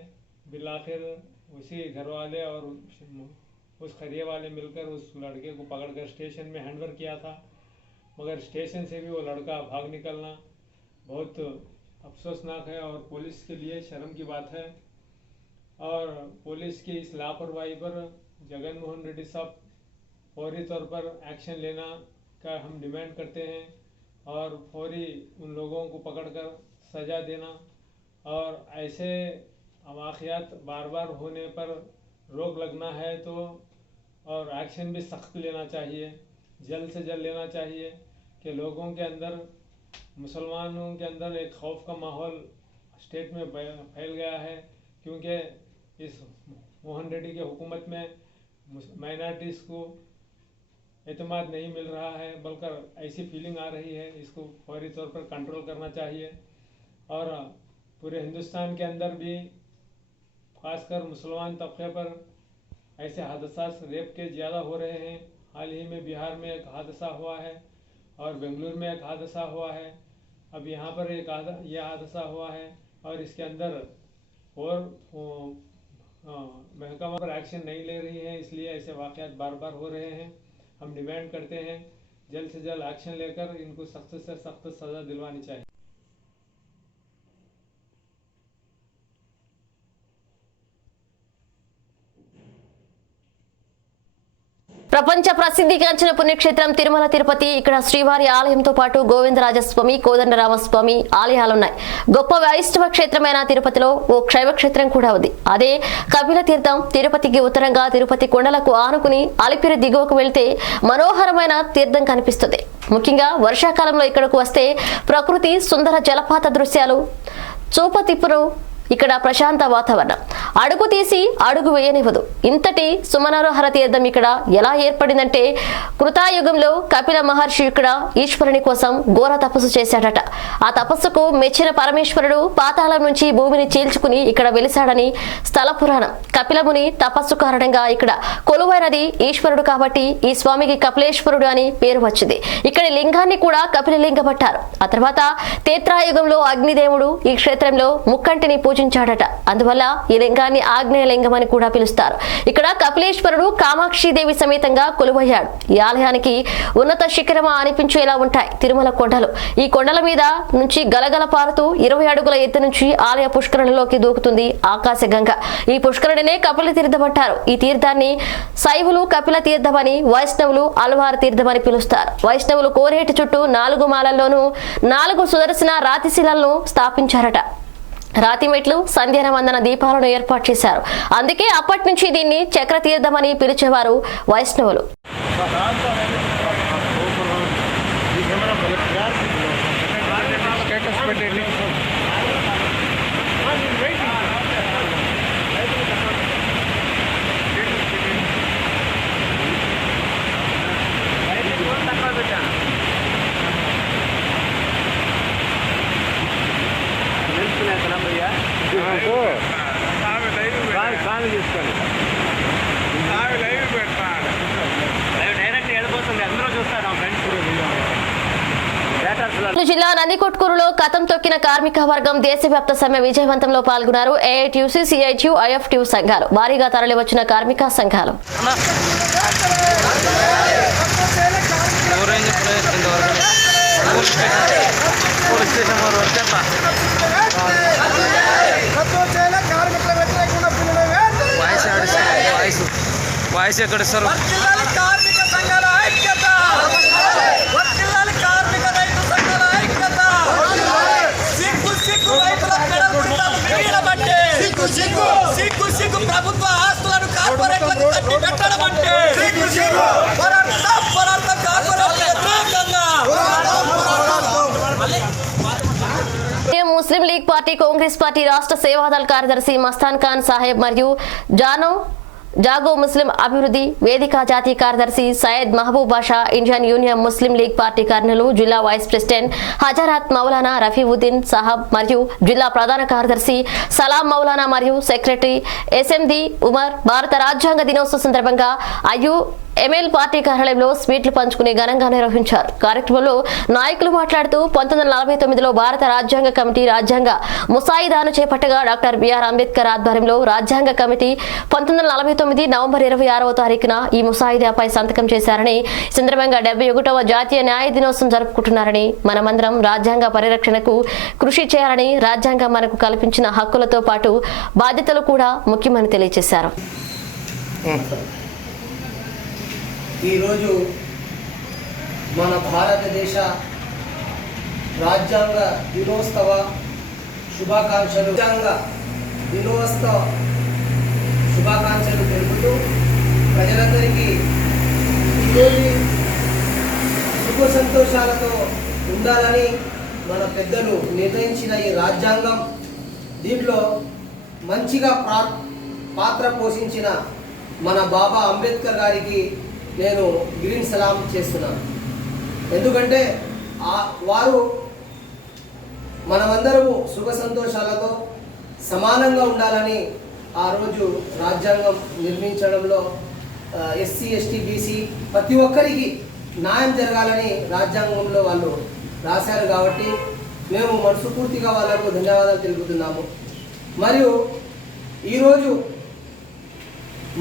बिलाखिर उसी घर वाले और उस खरिये वाले मिलकर उस लड़के को पकड़कर स्टेशन में हैंडओवर किया था, मगर स्टेशन से भी वो लड़का भाग निकलना बहुत अफसोसनाक है और पुलिस के लिए शर्म की बात है। और पुलिस की इस लापरवाही पर जगन मोहन रेड्डी साहब फौरी तौर पर एक्शन लेना का हम डिमांड करते हैं और फौरी उन लोगों को पकड़कर सज़ा देना और ऐसे वाक़यात बार बार होने पर रोक लगना है तो और एक्शन भी सख्त लेना चाहिए, जल्द से जल्द लेना चाहिए कि लोगों के अंदर, मुसलमानों के अंदर एक खौफ का माहौल स्टेट में फैल गया है, क्योंकि इस मोहन रेड्डी के हुकूमत में माइनॉरिटीज़ को एतमाद नहीं मिल रहा है, बल्कि ऐसी फीलिंग आ रही है। इसको फौरी तौर पर कंट्रोल करना चाहिए और पूरे हिंदुस्तान के अंदर भी खासकर मुसलमान तबके पर ऐसे हादसा रेप के ज़्यादा हो रहे हैं। हाल ही में बिहार में एक हादसा हुआ है और बेंगलुरु में एक हादसा हुआ है, अब यहाँ पर यह हादसा हुआ है और इसके अंदर और महकमा पर एक्शन नहीं ले रही है, इसलिए ऐसे वाक़यात बार बार हो रहे हैं। हम डिमांड करते हैं जल्द से जल्द एक्शन लेकर इनको सख्त से सख्त सज़ा दिलवानी चाहिए। ప్రపంచ ప్రసిద్ధిగాంచిన పుణ్యక్షేత్రం తిరుమల తిరుపతి. ఇక్కడ శ్రీవారి ఆలయంతో పాటు గోవిందరాజస్వామి, కోదండరామస్వామి ఆలయాలున్నాయి. గొప్ప వైష్ణవ క్షేత్రమైన తిరుపతిలో ఓ శైవ క్షేత్రం కూడా ఉంది. అదే కపిల తీర్థం. తిరుపతికి ఉత్తరంగా తిరుపతి కొండలకు ఆనుకుని అలిపిరి దిగువకు వెళ్తే మనోహరమైన తీర్థం కనిపిస్తుంది. ముఖ్యంగా వర్షాకాలంలో ఇక్కడకు వస్తే ప్రకృతి సుందర జలపాత దృశ్యాలు చూపతిప్పును. ఇక్కడ ప్రశాంత వాతావరణం, అడుగు తీసి అడుగు వేయనివ్వదు. ఇంతటి సుమనోహర తీర్థం ఇక్కడ ఎలా ఏర్పడిందంటే, కృతాయుగంలో కపిల మహర్షి ఇక్కడ ఈశ్వరుని కోసం ఘోర తపస్సు చేశాడట. ఆ తపస్సుకు మెచ్చిన పరమేశ్వరుడు పాతాళం నుంచి భూమిని చీల్చుకుని ఇక్కడ వెలిశాడని స్థల పురాణం. కపిలముని తపస్సు కారణంగా ఇక్కడ కొలువైనది ఈశ్వరుడు కాబట్టి ఈ స్వామికి కపిలేశ్వరుడు అని పేరు వచ్చింది. ఇక్కడి లింగాన్ని కూడా కపిలలింగం అంటారు. ఆ తర్వాత తేత్రాయుగంలో అగ్నిదేవుడు ఈ క్షేత్రంలో ముక్కంటిని పూజ పూజించాడట. అందువల్ల ఈ లింగాన్ని ఆగ్నేయ లింగం అని కూడా పిలుస్తారు. ఇక్కడ కపిలేశ్వరుడు కామాక్షిదేవి సమేతంగా కొలువయ్యాడు. ఈ ఆలయానికి ఉన్నత శిఖరమా అనిపించేలా ఉంటాయి తిరుమల కొండలు. ఈ కొండల మీద నుంచి గలగల పారుతూ 20 అడుగుల ఎత్తు నుంచి ఆలయ పుష్కరణలోకి దూకుతుంది ఆకాశగంగ. ఈ పుష్కరుడినే కపిల తీర్థం అంటారు. ఈ తీర్థాన్ని శైవులు కపిల తీర్థమని, వైష్ణవులు అల్వార్ తీర్థమని పిలుస్తారు. వైష్ణవులు కోరేటి చుట్టూ 4 మాలల్లోనూ 4 సుదర్శన రాతిశిలలను స్థాపించారట. రాతి మెట్లు, సంధ్యావందన దీపాలను ఏర్పాటు చేశారు. అందుకే అప్పటి నుంచి దీన్ని చక్రతీర్థం అని పిలిచేవారు వైష్ణవులు. జిల్లా నందికొట్కూరులో కథం తొక్కిన కార్మిక వర్గం దేశవ్యాప్త సమ్మె విజయవంతంలో పాల్గొన్నారు. ఏఐటియుసి, సిఐటియు, ఐఎఫ్టియు సంఘాలు, భారీగా తరలివచ్చిన కార్మిక సంఘాలు. వాయిస్ ఎక్కడ సార్? కార్మిక సంఘాల ఐక్యత, కార్మిక రైతు సంఘాల ఐక్యత, సిగ్గు సిగ్గు రైతుల బట్టే, సిగ్గు సిగ్గు ప్రభుత్వ ఆస్తులను కార్పొరేట్లకు కట్టి పెట్టడం అంటే, పోరాటం కార్పొరేట్ల వ్యతిరేకంగా. ముస్లిం లీగ్ పార్టీ, కాంగ్రెస్ పార్టీ రాష్ట్ర సేవాదళ కార్యదర్శి మస్తాన్ ఖాన్ సాహెబ్ మరియు జాగో ముస్లిం అభివృద్ధి వేదిక జాతీయ కార్యదర్శి సయ్యద్ మహబూబ్ బాషా, ఇండియన్ యూనియన్ ముస్లిం లీగ్ పార్టీ కర్నూలు జిల్లా వైస్ ప్రెసిడెంట్ హజరత్ మౌలానా రఫీవుద్దీన్ సాహబ్ మరియు జిల్లా ప్రధాన కార్యదర్శి సలాం మౌలానా మరియు సెక్రటరీ ఎస్ఎండి ఉమర్ భారత రాజ్యాంగ దినోత్సవం సందర్భంగా ఎంఎల్ పార్టీ కార్యాలయంలో స్వీట్లు పంచుకుని ఘనంగా నిర్వహించారు. కార్యక్రమంలో నాయకులు మాట్లాడుతూ 1949లో భారత రాజ్యాంగ కమిటీ రాజ్యాంగ ముసాయిదాను చేపట్టగా డాక్టర్ బిఆర్ అంబేద్కర్ ఆధ్వర్యంలో రాజ్యాంగ కమిటీ 1949 నవంబర్ 26వ తారీఖున ఈ ముసాయిదాపై సంతకం చేశారని, ఈ సందర్భంగా 71వ జాతీయ న్యాయ దినోత్సవం జరుపుకుంటున్నారని, మనమందరం రాజ్యాంగ పరిరక్షణకు కృషి చేయాలని, రాజ్యాంగం మనకు కల్పించిన హక్కులతో పాటు బాధ్యతలు కూడా ముఖ్యమని తెలియజేశారు. ఈరోజు మన భారతదేశ రాజ్యాంగ దినోత్సవ శుభాకాంక్షలు తెలుపుతూ ప్రజలందరికీ ఈరోజు సుఖ సంతోషాలతో ఉండాలని మన పెద్దలు నిర్ణయించిన ఈ రాజ్యాంగం, దీంట్లో మంచిగా పాత్ర పోషించిన మన బాబా అంబేద్కర్ గారికి నేను గ్రీన్ సలాం చేస్తున్నాను. ఎందుకంటే వారు మనమందరము సుఖ సంతోషాలతో సమానంగా ఉండాలని ఆ రోజు రాజ్యాంగం నిర్మించడంలో ఎస్సీ, ఎస్టీ, బీసీ ప్రతి ఒక్కరికి న్యాయం జరగాలని రాజ్యాంగంలో వాళ్ళు రాశారు. కాబట్టి మేము మనస్ఫూర్తిగా వాళ్ళకు ధన్యవాదాలు తెలుపుతున్నాము. మరియు ఈరోజు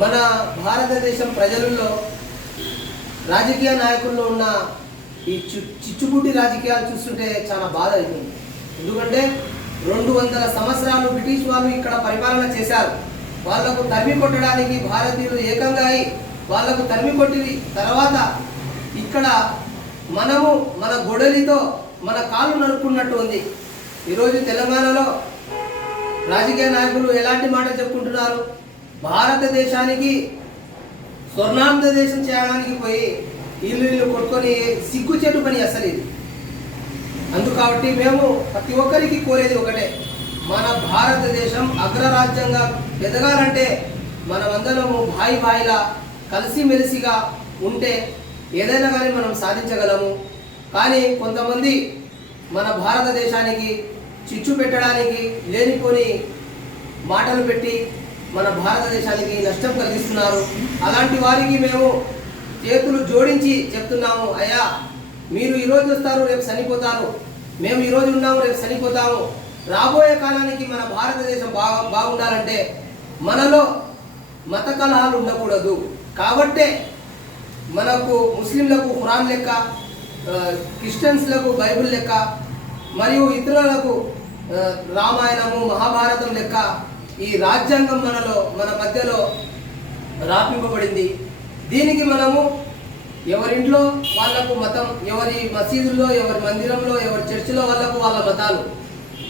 మన భారతదేశం ప్రజలలో రాజకీయ నాయకుల్లో ఉన్న ఈ చిచ్చుబుడ్డి రాజకీయాలు చూస్తుంటే చాలా బాధ అవుతుంది. ఎందుకంటే 200 సంవత్సరాలు బ్రిటిష్ వాళ్ళు ఇక్కడ పరిపాలన చేశారు. వాళ్లకు తరిమి కొట్టడానికి భారతీయులు ఏకంగా అయి వాళ్లకు తరిమి కొట్టి తర్వాత ఇక్కడ మనము మన గొడలితో మన కాళ్ళు నరుక్కున్నట్టు ఉంది. ఈరోజు తెలంగాణలో రాజకీయ నాయకులు ఎలాంటి మాట చెప్పుకుంటున్నారు? భారతదేశానికి స్వర్ణాంధ్ర దేశం చేయడానికి పోయి ఇల్లు కొట్టుకొని సిగ్గుచెట్టు పని అసలు ఇది. కాబట్టి మేము ప్రతి ఒక్కరికి కోరేది ఒకటే, మన భారతదేశం అగ్రరాజ్యంగా ఎదగాలంటే మనమందరము భాయిలా కలిసిమెలిసిగా ఉంటే ఏదైనా కానీ మనం సాధించగలము. కానీ కొంతమంది మన భారతదేశానికి చిచ్చు పెట్టడానికి లేనిపోని మాటలు పెట్టి మన భారతదేశానికి నష్టం కలిగిస్తున్నారు. అలాంటి వారికి మేము చేతులు జోడించి చెప్తున్నాము, అయ్యా మీరు ఈరోజు వస్తారు రేపు చనిపోతారు, మేము ఈరోజు ఉన్నాము రేపు చనిపోతాము. రాబోయే కాలానికి మన భారతదేశం బాగుండాలంటే మనలో మత కలహాలు ఉండకూడదు. కాబట్టే మనకు ముస్లింలకు ఖురాన్ లెక్క, క్రిస్టియన్స్లకు బైబిల్ లెక్క, మరియు ఇతరులకు రామాయణము మహాభారతం లెక్క ఈ రాజ్యాంగం మన మధ్యలో రాపింపబడింది. దీనికి మనము ఎవరింట్లో వాళ్ళకు మతం, ఎవరి మసీదుల్లో, ఎవరి మందిరంలో, ఎవరి చర్చిలో వాళ్ళకు వాళ్ళ మతాలు.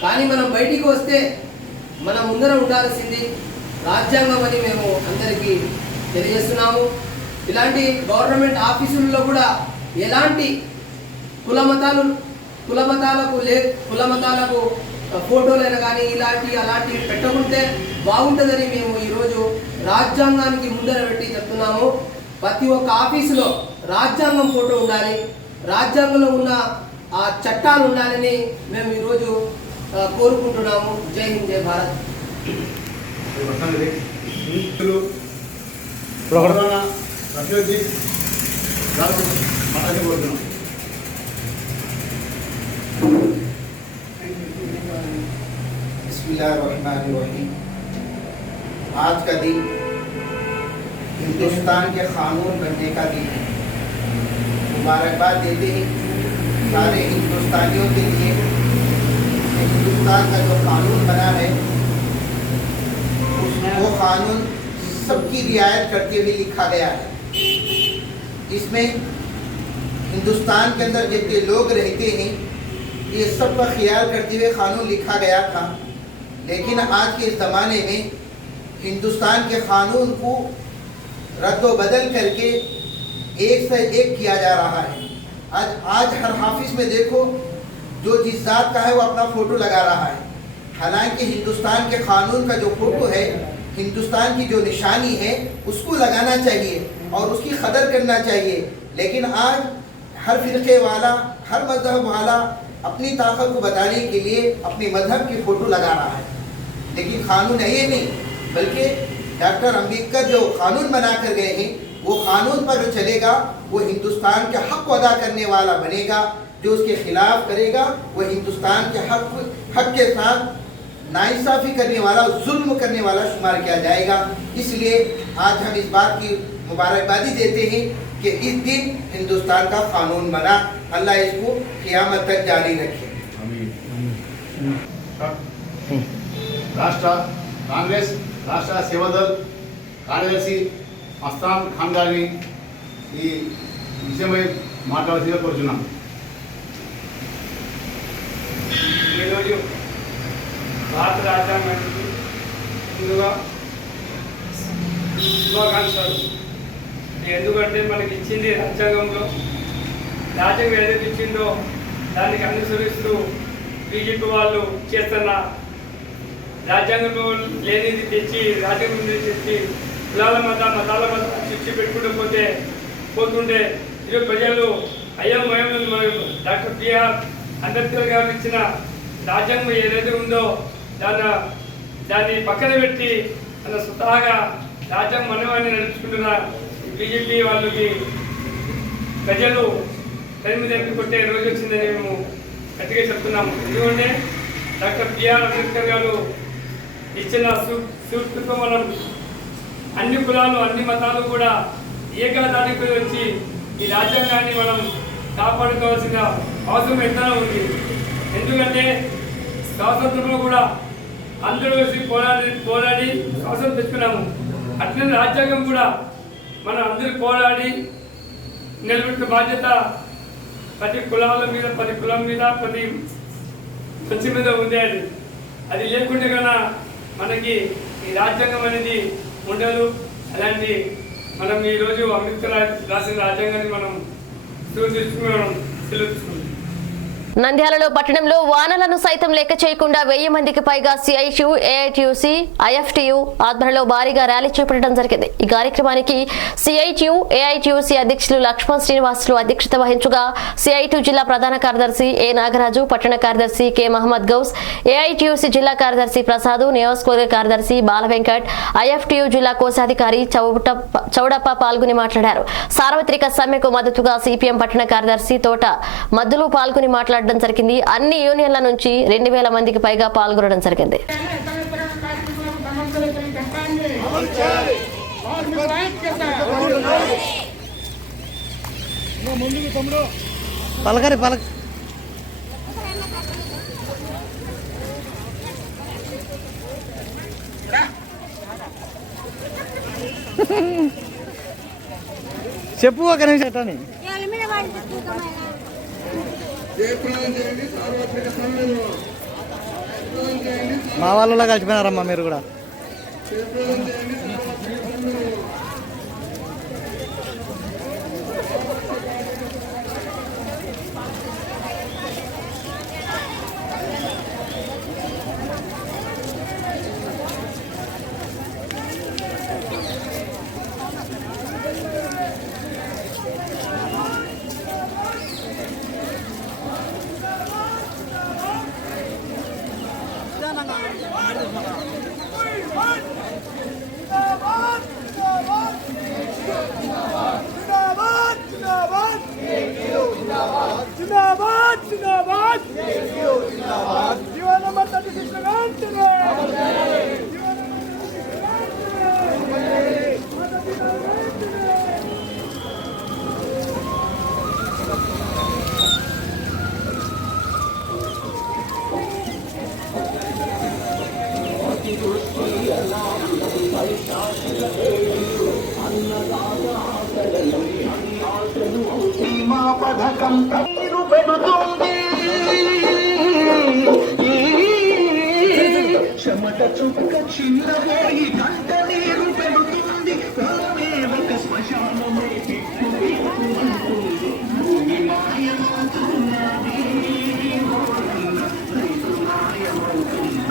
కానీ మనం బయటికి వస్తే మన ముందర ఉండాల్సింది రాజ్యాంగం అని మేము అందరికీ తెలియజేస్తున్నాము. ఇలాంటి గవర్నమెంట్ ఆఫీసుల్లో కూడా ఎలాంటి కులమతాలకు ఫోటోలైనా కానీ అలాంటివి పెట్టకుంటే బాగుంటుందని మేము ఈరోజు రాజ్యాంగానికి ముందర పెట్టి చెప్తున్నాము. ప్రతి ఒక్క ఆఫీసులో రాజ్యాంగం ఫోటో ఉండాలి, రాజ్యాంగంలో ఉన్న ఆ చట్టాలు ఉండాలని మేము ఈరోజు కోరుకుంటున్నాము. జై హింద్, జై భారత్. बिस्मिल्लाहिर्रहमानिर्रहीम। आज का दिन हिंदुस्तान के कानून बनने का दिन है। मुबारकबाद देते हैं सारे हिंदुस्तानियों के लिए। हिंदुस्तान का जो कानून बना है वो कानून सबकी रियायत करते हुए लिखा गया है। इसमें हिंदुस्तान के अंदर जितने लोग रहते हैं ये सब का ख्याल करते हुए कानून लिखा गया था। लेकिन आज के इस ज़माने में हिंदुस्तान के कानून को रद्दो बदल करके एक से एक किया जा रहा है। आज हर ऑफिस में देखो जो जिस जात का है वो अपना फ़ोटो लगा रहा है। हालांकि हिंदुस्तान के कानून का जो फ़ोटो है, हिंदुस्तान की जो निशानी है उसको लगाना चाहिए और उसकी कदर करना चाहिए। लेकिन आज हर फ़िरक़े वाला, हर मज़हब वाला अपनी ताकत को बताने के लिए अपने मज़हब की फ़ोटो लगा रहा है। लेकिन कानून है ये नहीं, बल्कि डॉक्टर अम्बेडकर जो कानून बना कर गए हैं वो कानून पर जो चलेगा वो हिंदुस्तान के हक को अदा करने वाला बनेगा। जो उसके खिलाफ करेगा वो हिंदुस्तान के हक के साथ नाइंसाफ़ी करने वाला, जुल्म करने वाला शुमार किया जाएगा। इसलिए आज हम इस बात की मुबारकबादी देते हैं कि इस दिन हिंदुस्तान का कानून बना। अल्लाह इसको क़यामत तक जारी रखे। రాష్ట్ర కాంగ్రెస్ రాష్ట్ర సేవాదళ్ కార్యదర్శి మస్తాన్ ఖాన్ గారిని ఈ విషయమై మాట్లాడాల్సిందిగా కోరుచున్నాం. ఈరోజు భారత రాజ్యాంగానికి ముందుగా శుభాకాంక్షలు. ఎందుకంటే మనకి ఇచ్చింది రాజ్యాంగంలో, రాజ్యాంగం ఏదైతే ఇచ్చిందో దానికి అనుసరిస్తూ బీజేపీ వాళ్ళు చేస్తున్న రాజ్యాంగంలో లేనిది తెచ్చి, రాజ్యాంగం తెచ్చి కులాల మతాల మధ్య శిక్ష పెట్టుకుంటూ పోతుంటే ఈరోజు ప్రజలు అయోమయం. డాక్టర్ బిఆర్ అంబేద్కర్ గారు ఇచ్చిన రాజ్యాంగం ఏదైతే ఉందో దాన్ని పక్కన పెట్టి తన స్వతహాగా రాజ్యాంగం మనవాన్ని నడుచుకుంటున్న బీజేపీ వాళ్ళకి ప్రజలు తరిమి కొట్టే రోజు వచ్చిందని మేము గట్టిగా చెప్తున్నాము. ఎందుకంటే డాక్టర్ బిఆర్ అంబేద్కర్ గారు ఇచ్చిన సూక్తితో మనం అన్ని కులాలు, అన్ని మతాలు కూడా ఏకదానికి వచ్చి ఈ రాజ్యాంగాన్ని మనం కాపాడుకోవాల్సిన అవసరం ఎంతైనా ఉంది. ఎందుకంటే స్వాతంత్రంలో కూడా అందరూ కలిసి పోరాడి స్వాతంత్రం తెచ్చుకున్నాము. అట్లనే రాజ్యాంగం కూడా మనం అందరూ పోరాడి నిలబెట్టిన బాధ్యత ప్రతి కులాల మీద, ప్రతి కులం మీద, ప్రతి మంచి మీద ఉంది. అది లేకుంటే కన్నా మనకి ఈ రాజ్యాంగం అనేది ఉండదు. అలాంటి మనం ఈరోజు అంబేద్కర్ రాసిన రాజ్యాంగాన్ని మనం తెలుసుకుంటాం. నంద్యాలలో పట్టణంలో వానలను సైతం లెక్క చేయకుండా 1000 మందికి పైగా సిఐటియు, ఏఐటియుసి, ఐఎఫ్టియు ఆధ్వర్యంలో భారీగా ర్యాలీ చేపట్టడం జరిగింది. ఈ కార్యక్రమానికి సిఐటియు, ఏఐటియుసి అధ్యక్షులు లక్ష్మణ్ శ్రీనివాసులు అధ్యక్షత వహించగా సిఐటియు జిల్లా ప్రధాన కార్యదర్శి ఏ నాగరాజు, పట్టణ కార్యదర్శి కె మహమ్మద్ గౌస్, ఏఐటియుసి జిల్లా కార్యదర్శి ప్రసాద్, నియోజకవర్గ కార్యదర్శి బాల వెంకట్, ఐఎఫ్టియు జిల్లా కోశాధికారి చౌడప్ప పాల్గొని మాట్లాడారు. సార్వత్రిక సమ్మెకు మద్దతుగా సిపిఎం పట్టణ కార్యదర్శి తోట మద్దులు పాల్గొని మాట్లాడారు. చేపట్టడం జరిగింది. అన్ని యూనియన్ల నుంచి 2000 మందికి పైగా పాల్గొనడం జరిగింది. పలకరి పలక చెప్పు ఒక నిమిషం. మా వాళ్ళలో కలిసిపోయినారమ్మా మీరు కూడా. చెమట చుక్క చిన్నబోయి కంట నీరు పెడుతుంది. పొలమే ఒక శ్మశానమై భూమి మాయమవుతున్నది. రైతు మాయమవుతున్నారు.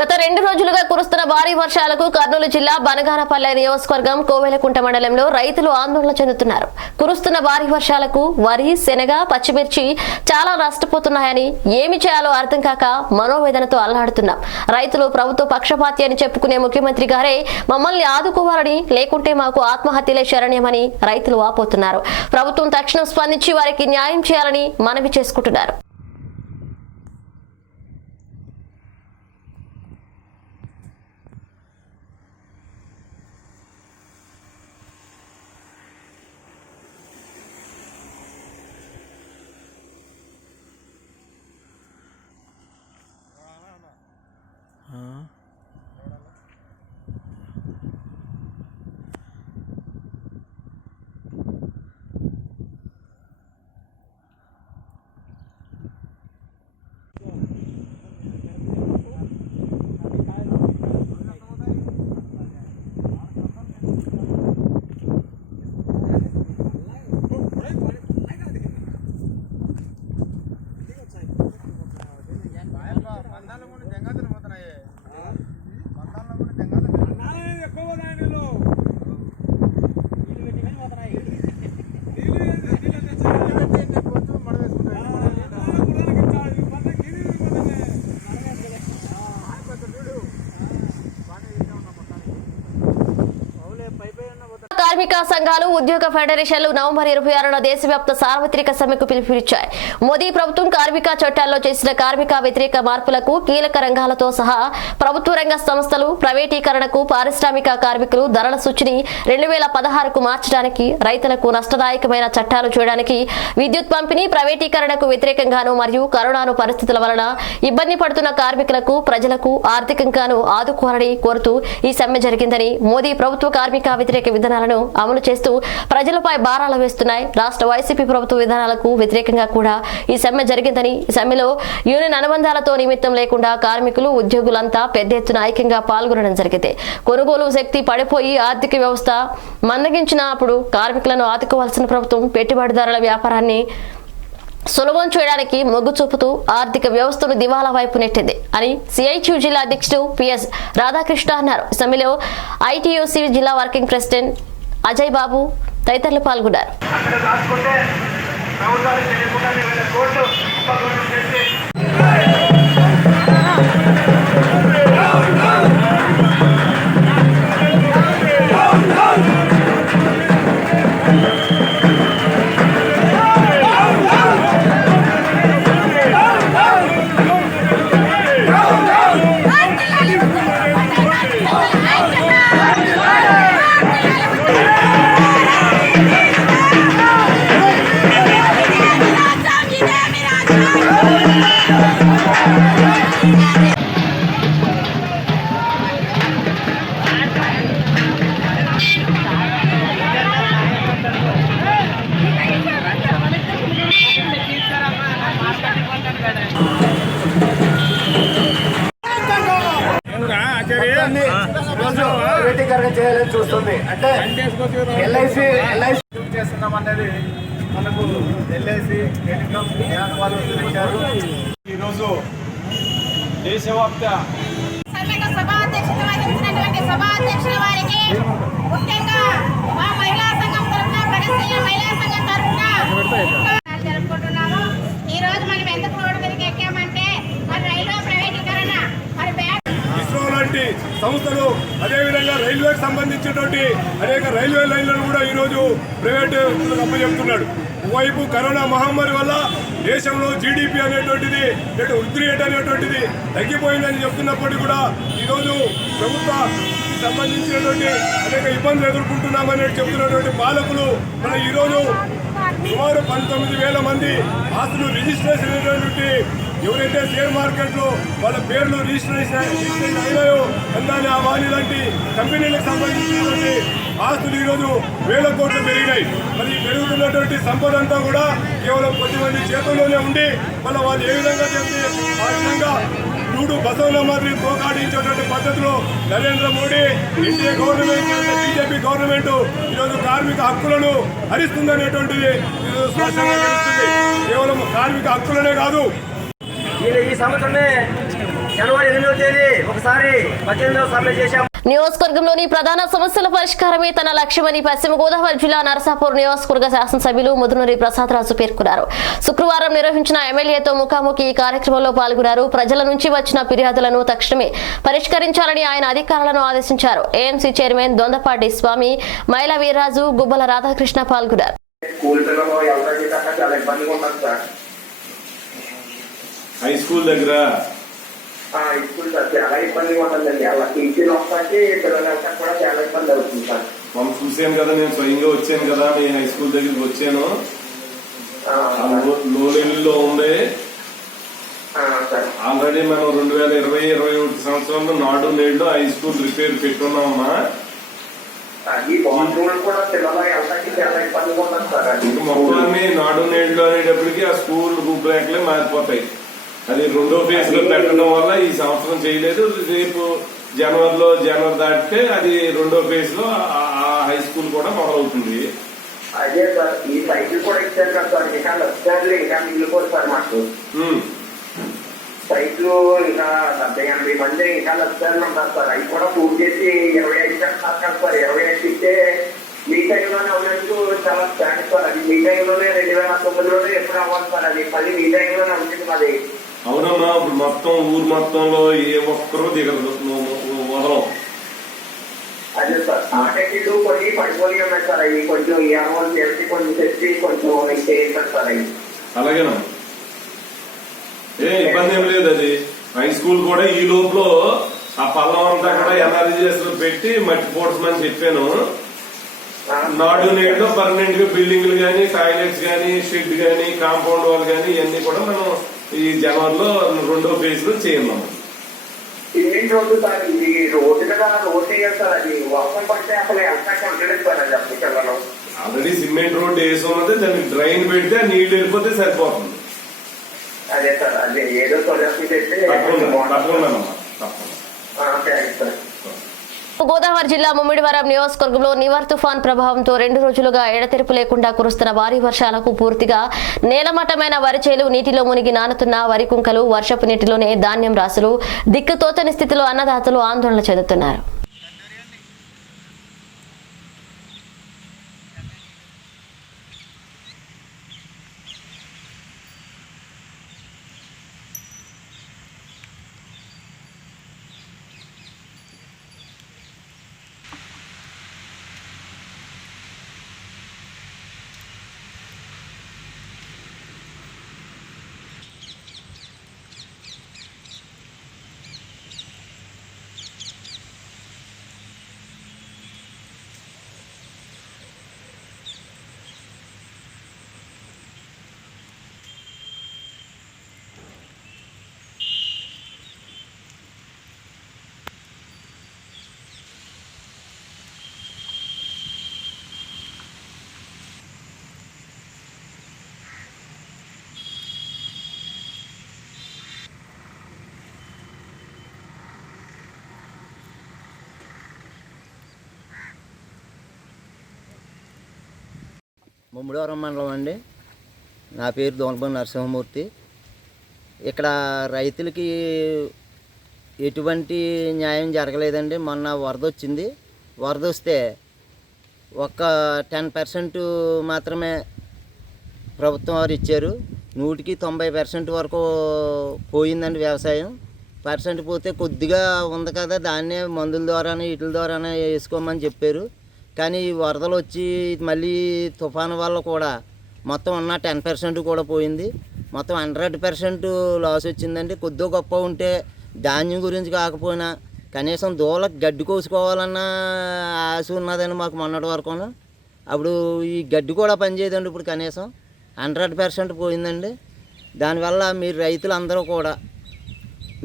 గత 2 రోజులుగా కురుస్తున్న భారీ వర్షాలకు కర్నూలు జిల్లా బనగానపల్లె నియోజకవర్గం కోవెలకుంట మండలంలో రైతులు ఆందోళన చెందుతున్నారు. కురుస్తున్న భారీ వర్షాలకు వరి, శనగ, పచ్చిమిర్చి చాలా నష్టపోతున్నాయని ఏమి చేయాలో అర్థం కాక మనోవేదనతో అల్లాడుతున్నాం. రైతులు ప్రభుత్వ పక్షపాతి అని చెప్పుకునే ముఖ్యమంత్రి గారే మమ్మల్ని ఆదుకోవాలని, లేకుంటే మాకు ఆత్మహత్యలే శరణ్యమని రైతులు వాపోతున్నారు. ప్రభుత్వం తక్షణం స్పందించి వారికి న్యాయం చేయాలని మనవి చేసుకుంటున్నారు. కార్మిక సంఘాలు, ఉద్యోగ ఫెడరేషన్లు నవంబర్ 26న దేశవ్యాప్త సార్వత్రిక సమ్మెకు పిలుపునిచ్చాయి. మోదీ ప్రభుత్వం కార్మిక చట్టాల్లో చేసిన కార్మిక వ్యతిరేక మార్పులకు, కీలక రంగాలతో సహా ప్రభుత్వ రంగ సంస్థలు ప్రైవేటీకరణకు, పారిశ్రామిక కార్మికులు ధరల సూచిని 2016కు మార్చడానికి, రైతులకు నష్టదాయకమైన చట్టాలు చేయడానికి, విద్యుత్ పంపిణీ ప్రైవేటీకరణకు వ్యతిరేకంగాను మరియు కరోనా పరిస్థితుల వలన ఇబ్బంది పడుతున్న కార్మికులకు, ప్రజలకు ఆర్థికంగాను ఆదుకోవాలని కోరుతూ ఈ సమ్మె జరిగిందని, మోదీ ప్రభుత్వ కార్మిక వ్యతిరేక విధానాలను అమలు చేస్తూ ప్రజలపై భారాలు వేస్తున్నాయి. రాష్ట్ర వైసీపీ ప్రభుత్వ విధానాలకు వ్యతిరేకంగా కూడా ఈ సమ్మె జరిగిందని, ఈ సమ్మెలో యూనియన్ అనుబంధాలతో నిమిత్తం లేకుండా కార్మికులు, ఉద్యోగులంతా పెద్ద ఎత్తున ఐక్యంగా పాల్గొనడం జరిగింది. కొనుగోలు శక్తి పడిపోయి ఆర్థిక వ్యవస్థ మందగించినప్పుడు కార్మికులను ఆదుకోవాల్సిన ప్రభుత్వం పెట్టుబడిదారుల వ్యాపారాన్ని సులభం చేయడానికి మొగ్గు చూపుతూ ఆర్థిక వ్యవస్థను దివాలా వైపు నెట్టింది అని సిఐటియు జిల్లా అధ్యక్షుడు పిఎస్ రాధాకృష్ణ అన్నారు. సమ్మెలో ఐటీయూసీ జిల్లా వర్కింగ్ ప్రెసిడెంట్ అజయ్ బాబు తదితరులు పాల్గొన్నారు. చేయాలని చూస్తుంది. అంటే ఎల్ఐసి చేస్తున్నాం అనేది మనకు ఎల్ఐసి బ్యాంక్ వాళ్ళు చూపించారు. ఈరోజు దేశవ్యాప్త సభాధ్యక్షత వహించినటువంటి సభాధ్యక్షుల వారికి ముఖ్యంగా మా మహిళా సంఘం తరఫున ప్రగతిశీల మహిళా సంఘం తరఫున జరుపుకుంటున్నాము. ఈ రోజు మనం ఎందుకు రోడ్డు మీదకి ఎక్కామంటే మరి రైల్వే ప్రైవేటీకరణ మరి ఇస్రో లాంటి సంస్థలు అదేవిధంగా రైల్వేకి సంబంధించినటువంటి అనేక రైల్వే లైన్లను కూడా ఈరోజు ప్రైవేట్ అప్పచెప్తున్నాడు. ఒకవైపు కరోనా మహమ్మారి వల్ల దేశంలో జీడిపి అనేటువంటిది వృద్ధి రేట్ అనేటువంటిది తగ్గిపోయిందని చెప్తున్నప్పటికీ కూడా ఈరోజు ప్రభుత్వ సంబంధించినటువంటి అనేక ఇబ్బందులు ఎదుర్కొంటున్నామని చెప్తున్నటువంటి పాలకులు మన ఈరోజు సుమారు 19,000 మంది ఆస్తులు రిజిస్ట్రేషన్ అయినటువంటి ఎవరైతే షేర్ మార్కెట్లో వాళ్ళ పేర్లు రిజిస్ట్రేషన్ అయినాయో అందాని అవాని లాంటి కంపెనీలకు సంబంధించినటువంటి ఆస్తులు ఈరోజు 1,000 కోట్లు పెరిగినాయి. మరి పెరుగుతున్నటువంటి సంపద అంతా కూడా కేవలం కొద్దిమంది చేతుల్లోనే ఉండి మళ్ళీ వాళ్ళు ఏ విధంగా చెప్తే ఆ విధంగా చూడు బసవన మాదిరి తోకాడించేటువంటి పద్ధతిలో Narendra Modi NDA government BJP government ఈరోజు కార్మిక హక్కులను హరిస్తుందనేటువంటిది ఈరోజు స్పష్టంగా తెలుస్తుంది. కేవలం కార్మిక హక్కులనే కాదు, ఈ సంవత్సరమే జనవరి 8వ తేదీ ఒకసారి 18వ సమ్మె చేశాం. నియోజకవర్గంలోని ప్రధాన సమస్యల పరిష్కారమే తన లక్ష్యమని పశ్చిమ గోదావరి జిల్లా నరసాపూర్ నియోజకవర్గ శాసనసభ్యులు ముదునూరి ప్రసాదరాజు పేర్కొన్నారు. శుక్రవారం నిర్వహించిన ఎమ్మెల్యేతో ముఖాముఖి ఈ కార్యక్రమంలో పాల్గొన్నారు. ప్రజల నుంచి వచ్చిన ఫిర్యాదులను తక్షణమే పరిష్కరించాలని ఆయన అధికారులను ఆదేశించారు. ఏఎంసీ చైర్మన్ దొందపాటి స్వామి, మైల వీర్రాజు, గుబ్బల రాధాకృష్ణ పాల్గొన్నారు. హై స్కూల్ దగ్గర చాలా ఇబ్బందిగా ఉంటుందండి. అలా టీచర్లు వస్తాకి పిల్లలు కూడా చాలా ఇబ్బంది అవుతుంది సార్. మనం చూసాను కదా, నేను స్వయంగా వచ్చాను కదా మీ హై స్కూల్ దగ్గరికి వచ్చాను. లో లెవెల్లో ఉండే ఆల్రెడీ మనం 2020-21 సంవత్సరంలో నాడు నేడు హై స్కూల్ రిపేర్ పెట్టుకున్నామమ్మా. మొత్తాన్ని నాడు నేడు అనేటప్పటికి ఆ స్కూల్ రూపురేఖలే మారిపోతాయి. అది 2వ ఫేజ్ లో పెట్టడం వల్ల ఈ సంవత్సరం చేయలేదు. రేపు జనవరి దాటితే అది 2వ ఫేజ్ లో ఆ హై స్కూల్ కూడా మొదలవుతుంది. అదే సార్, ఈ సైకిల్ కూడా ఇచ్చారు కదా సార్, ఇంకా లక్షలు ఇంకా మిగిలిపోదు సార్ మాకు. సైకిల్ ఇంకా 70-80 మంది ఇంకా లక్షలు ఉంటారు సార్. అవి కూడా పూర్తి చేసి 25 చేస్తారు కదా సార్. 25 ఇస్తే మీ టైంలోనే ఉన్నట్టు చాలా స్టాండ్ సార్. అది మీ టైంలోనే 2009లోనే ఎప్పుడు అవ్వాలి సార్. అది 10 మీ టైంలోనే ఉంటుంది మాది. అవునమ్మా, ఇప్పుడు మొత్తం ఊరు మొత్తంలో ఏ ఒక్కరూ దిగదు వదలం. అదే సార్, ఆటలు కొన్ని పడిపోయి ఉన్నాయి సార్. అవి కొంచెం ఏమని తెలిసి కొంచెం తెచ్చి కొంచెం చేస్తారు సార్. అవి అలాగేనా, ఏ ఇబ్బంది ఏం లేదు. అది హై స్కూల్ కూడా ఈ లోపల ఆ పల్లం అంతా కూడా ఎన్ఆర్జీఎస్ లో పెట్టి మట్టి పోడ్చమని చెప్పాను. నాడు నేడు పర్మనెంట్ గా బిల్డింగ్లు గానీ, టాయిలెట్స్ గానీ, షెడ్ గానీ, కాంపౌండ్ వాల్ గానీ ఇవన్నీ కూడా మనం ఈ జనవరిలో 2వ ఫేజ్ లో చేయన్నాము. సిమెంట్ రోడ్డు సార్, ఇది రోడ్డు కదా, రోడ్డు వేయాలి సార్. అది వర్షం పడితే అసలు ఎంత కంటలేదు సార్. అది అప్పుడు ఆల్రెడీ సిమెంట్ రోడ్డు వేసి ఉన్నది, దానికి డ్రైన్ పెడితే నీళ్లు వెళ్ళిపోతే సరిపోతుంది. అదే సార్, అదే ఏదో సొల్యూషన్ చేస్తే తప్పకుండా. Thanks sir. గోదావరి జిల్లా ముమ్మిడివరం నియోజకవర్గంలో నివర్ తుఫాన్ ప్రభావంతో 2 రోజులుగా ఎడతెరిపి లేకుండా కురుస్తున్న భారీ వర్షాలకు పూర్తిగా నేలమట్టమైన వరి చేలు నీటిలో మునిగి నానుతున్న వరి కుంకలు, వర్షపు నీటిలోనే ధాన్యం రాసులు దిక్కుతోచని స్థితిలో అన్నదాతలు ఆందోళన చెందుతున్నారు. ముమ్మిడివరం మండలం అండి. నా పేరు దోనపల్లి నరసింహమూర్తి. ఇక్కడ రైతులకి ఎటువంటి న్యాయం జరగలేదండి. మొన్న వరద వచ్చింది. వరద వస్తే ఒక్క 10% మాత్రమే ప్రభుత్వం వారు ఇచ్చారు. 190% వరకు పోయిందండి వ్యవసాయం. పర్సెంట్ పోతే కొద్దిగా ఉంది కదా, దాన్నే మందుల ద్వారానే వీటి ద్వారానే వేసుకోమని చెప్పారు. కానీ ఈ వరదలు వచ్చి మళ్ళీ తుఫాను వల్ల కూడా మొత్తం ఉన్న 10% కూడా పోయింది. మొత్తం 100% లాస్ వచ్చిందండి. కొద్దిగా గొప్ప ఉంటే ధాన్యం గురించి కాకపోయినా కనీసం దూలకు గడ్డి కోసుకోవాలన్న ఆశ ఉన్నదండి మాకు మొన్నటి వరకు. అప్పుడు ఈ గడ్డి కూడా పనిచేయదండి. ఇప్పుడు కనీసం 100% పోయిందండి. దానివల్ల మీరు రైతులందరూ కూడా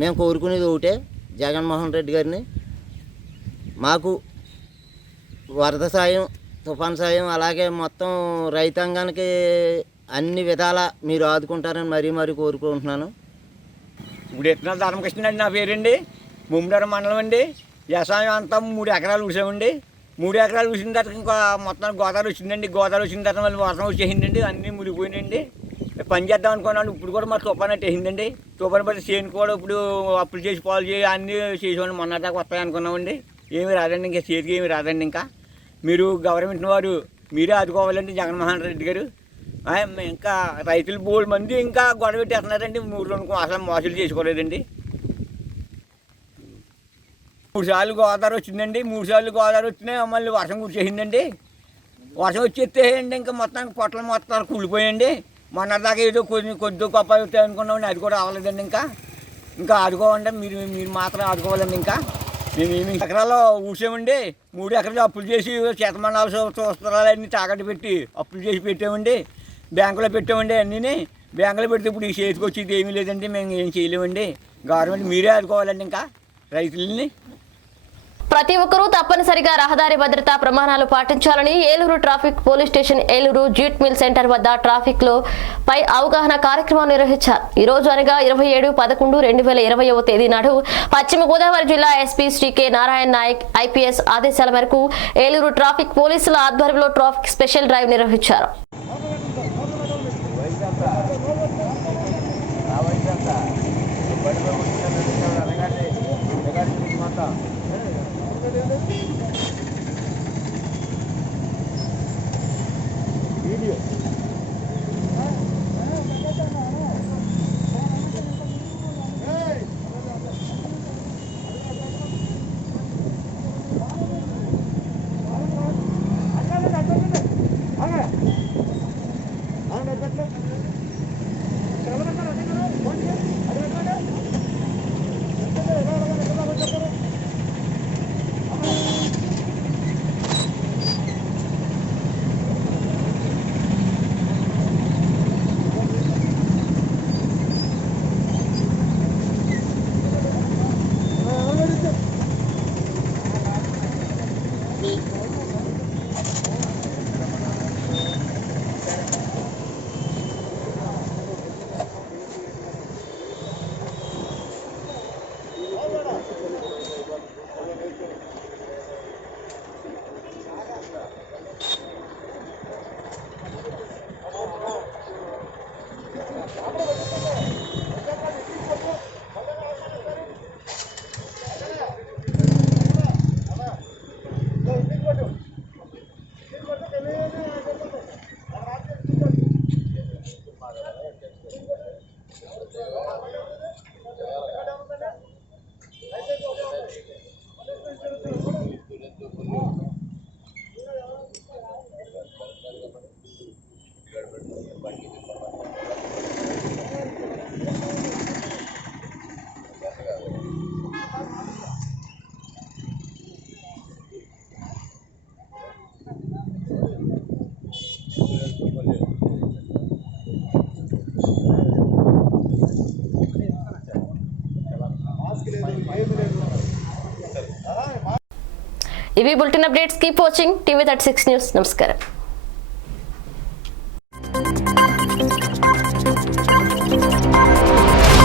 మేము కోరుకునేది ఒకటే, జగన్మోహన్ రెడ్డి గారిని మాకు వరద సాయం, తుఫాన్ సాయం, అలాగే మొత్తం రైతాంగానికి అన్ని విధాల మీరు ఆదుకుంటారని మరీ కోరుకుంటున్నాను. ఇప్పుడు ఎత్తున ధర్మకృష్ణ అండి నా పేరండి. ముమ్మిడివరం మండలం అండి. వ్యవసాయం అంతా 3 ఎకరాలు ఊసామండి. 3 ఎకరాలు ఊసిన తర్వాత ఇంకా మొత్తం గోదావరి వచ్చిందండి. గోదావరి వచ్చిన తర్వాత మళ్ళీ వర్షం వచ్చేసిందండి. అన్నీ మునిగిపోయినాయండి. పని చేద్దాం అనుకున్నాను. ఇప్పుడు కూడా మా తుఫాన్ అంటే వేసిందండి. తుఫాన్ పట్టి చేను కూడా ఇప్పుడు అప్పులు చేసి పాలు చేసి అన్నీ చేసేవాడిని. మొన్న దాకా వస్తాయి అనుకున్నామండి. ఏమి రాదండి, ఇంకా చేతికి ఏమి రాదండి. ఇంకా మీరు గవర్నమెంట్ వారు మీరే ఆదుకోవాలండి జగన్మోహన్ రెడ్డి గారు. ఇంకా రైతులు బోల్డ్ మంది ఇంకా గొడవ పెట్టేస్తున్నారండి. 3 అసలు మోసాలు చేసుకోలేదండి. 3 సార్లు గోదావరి వచ్చిందండి. 3 సార్లు గోదావరి వచ్చినాయి. మళ్ళీ వర్షం కురిచేసిందండి. వర్షం వచ్చేస్తేయండి ఇంకా మొత్తానికి పొట్టలు మొత్తాలు కూలిపోయండి. మొన్న దాకా ఏదో కొద్ది గొప్ప అవుతాయి అనుకున్నామండి. అది కూడా అవ్వలేదండి. ఇంకా ఆదుకోవండి. మీరు మాత్రం ఆదుకోవాలండి. ఇంకా మేము 8 ఎకరాలు ఊసామండి. 3 ఎకరాలు అప్పులు చేసి శతమానాలు చూస్తాలన్నీ తాకట్టు పెట్టి అప్పులు చేసి పెట్టామండి. బ్యాంకులో పెట్టామండి. అన్నీ బ్యాంకులో పెడితే ఇప్పుడు ఈ చేతికి వచ్చేది ఏమీ లేదండి. మేము ఏం చేయలేమండి. గవర్నమెంట్ మీరే ఆదుకోవాలండి ఇంకా రైతులని. ప్రతి ఒక్కరూ తప్పనిసరిగా రహదారి భద్రతా ప్రమాణాలు పాటించాలని Eluru traffic police station Eluru jute mill centre వద్ద ట్రాఫిక్ లో పై అవగాహన కార్యక్రమం నిర్వహించారు. ఈ రోజు అనగా 27/11/2020 తేదీ నాడు పశ్చిమ గోదావరి జిల్లా SP Shri K Narayana Nayak IPS ఆదేశాల మేరకు ఏలూరు ట్రాఫిక్ పోలీసుల ఆధ్వర్యంలో ట్రాఫిక్ స్పెషల్ డ్రైవ్ నిర్వహించారు. వీడియో ఇవి bulletin updates. Keep watching TV 36 news. నమస్కారం.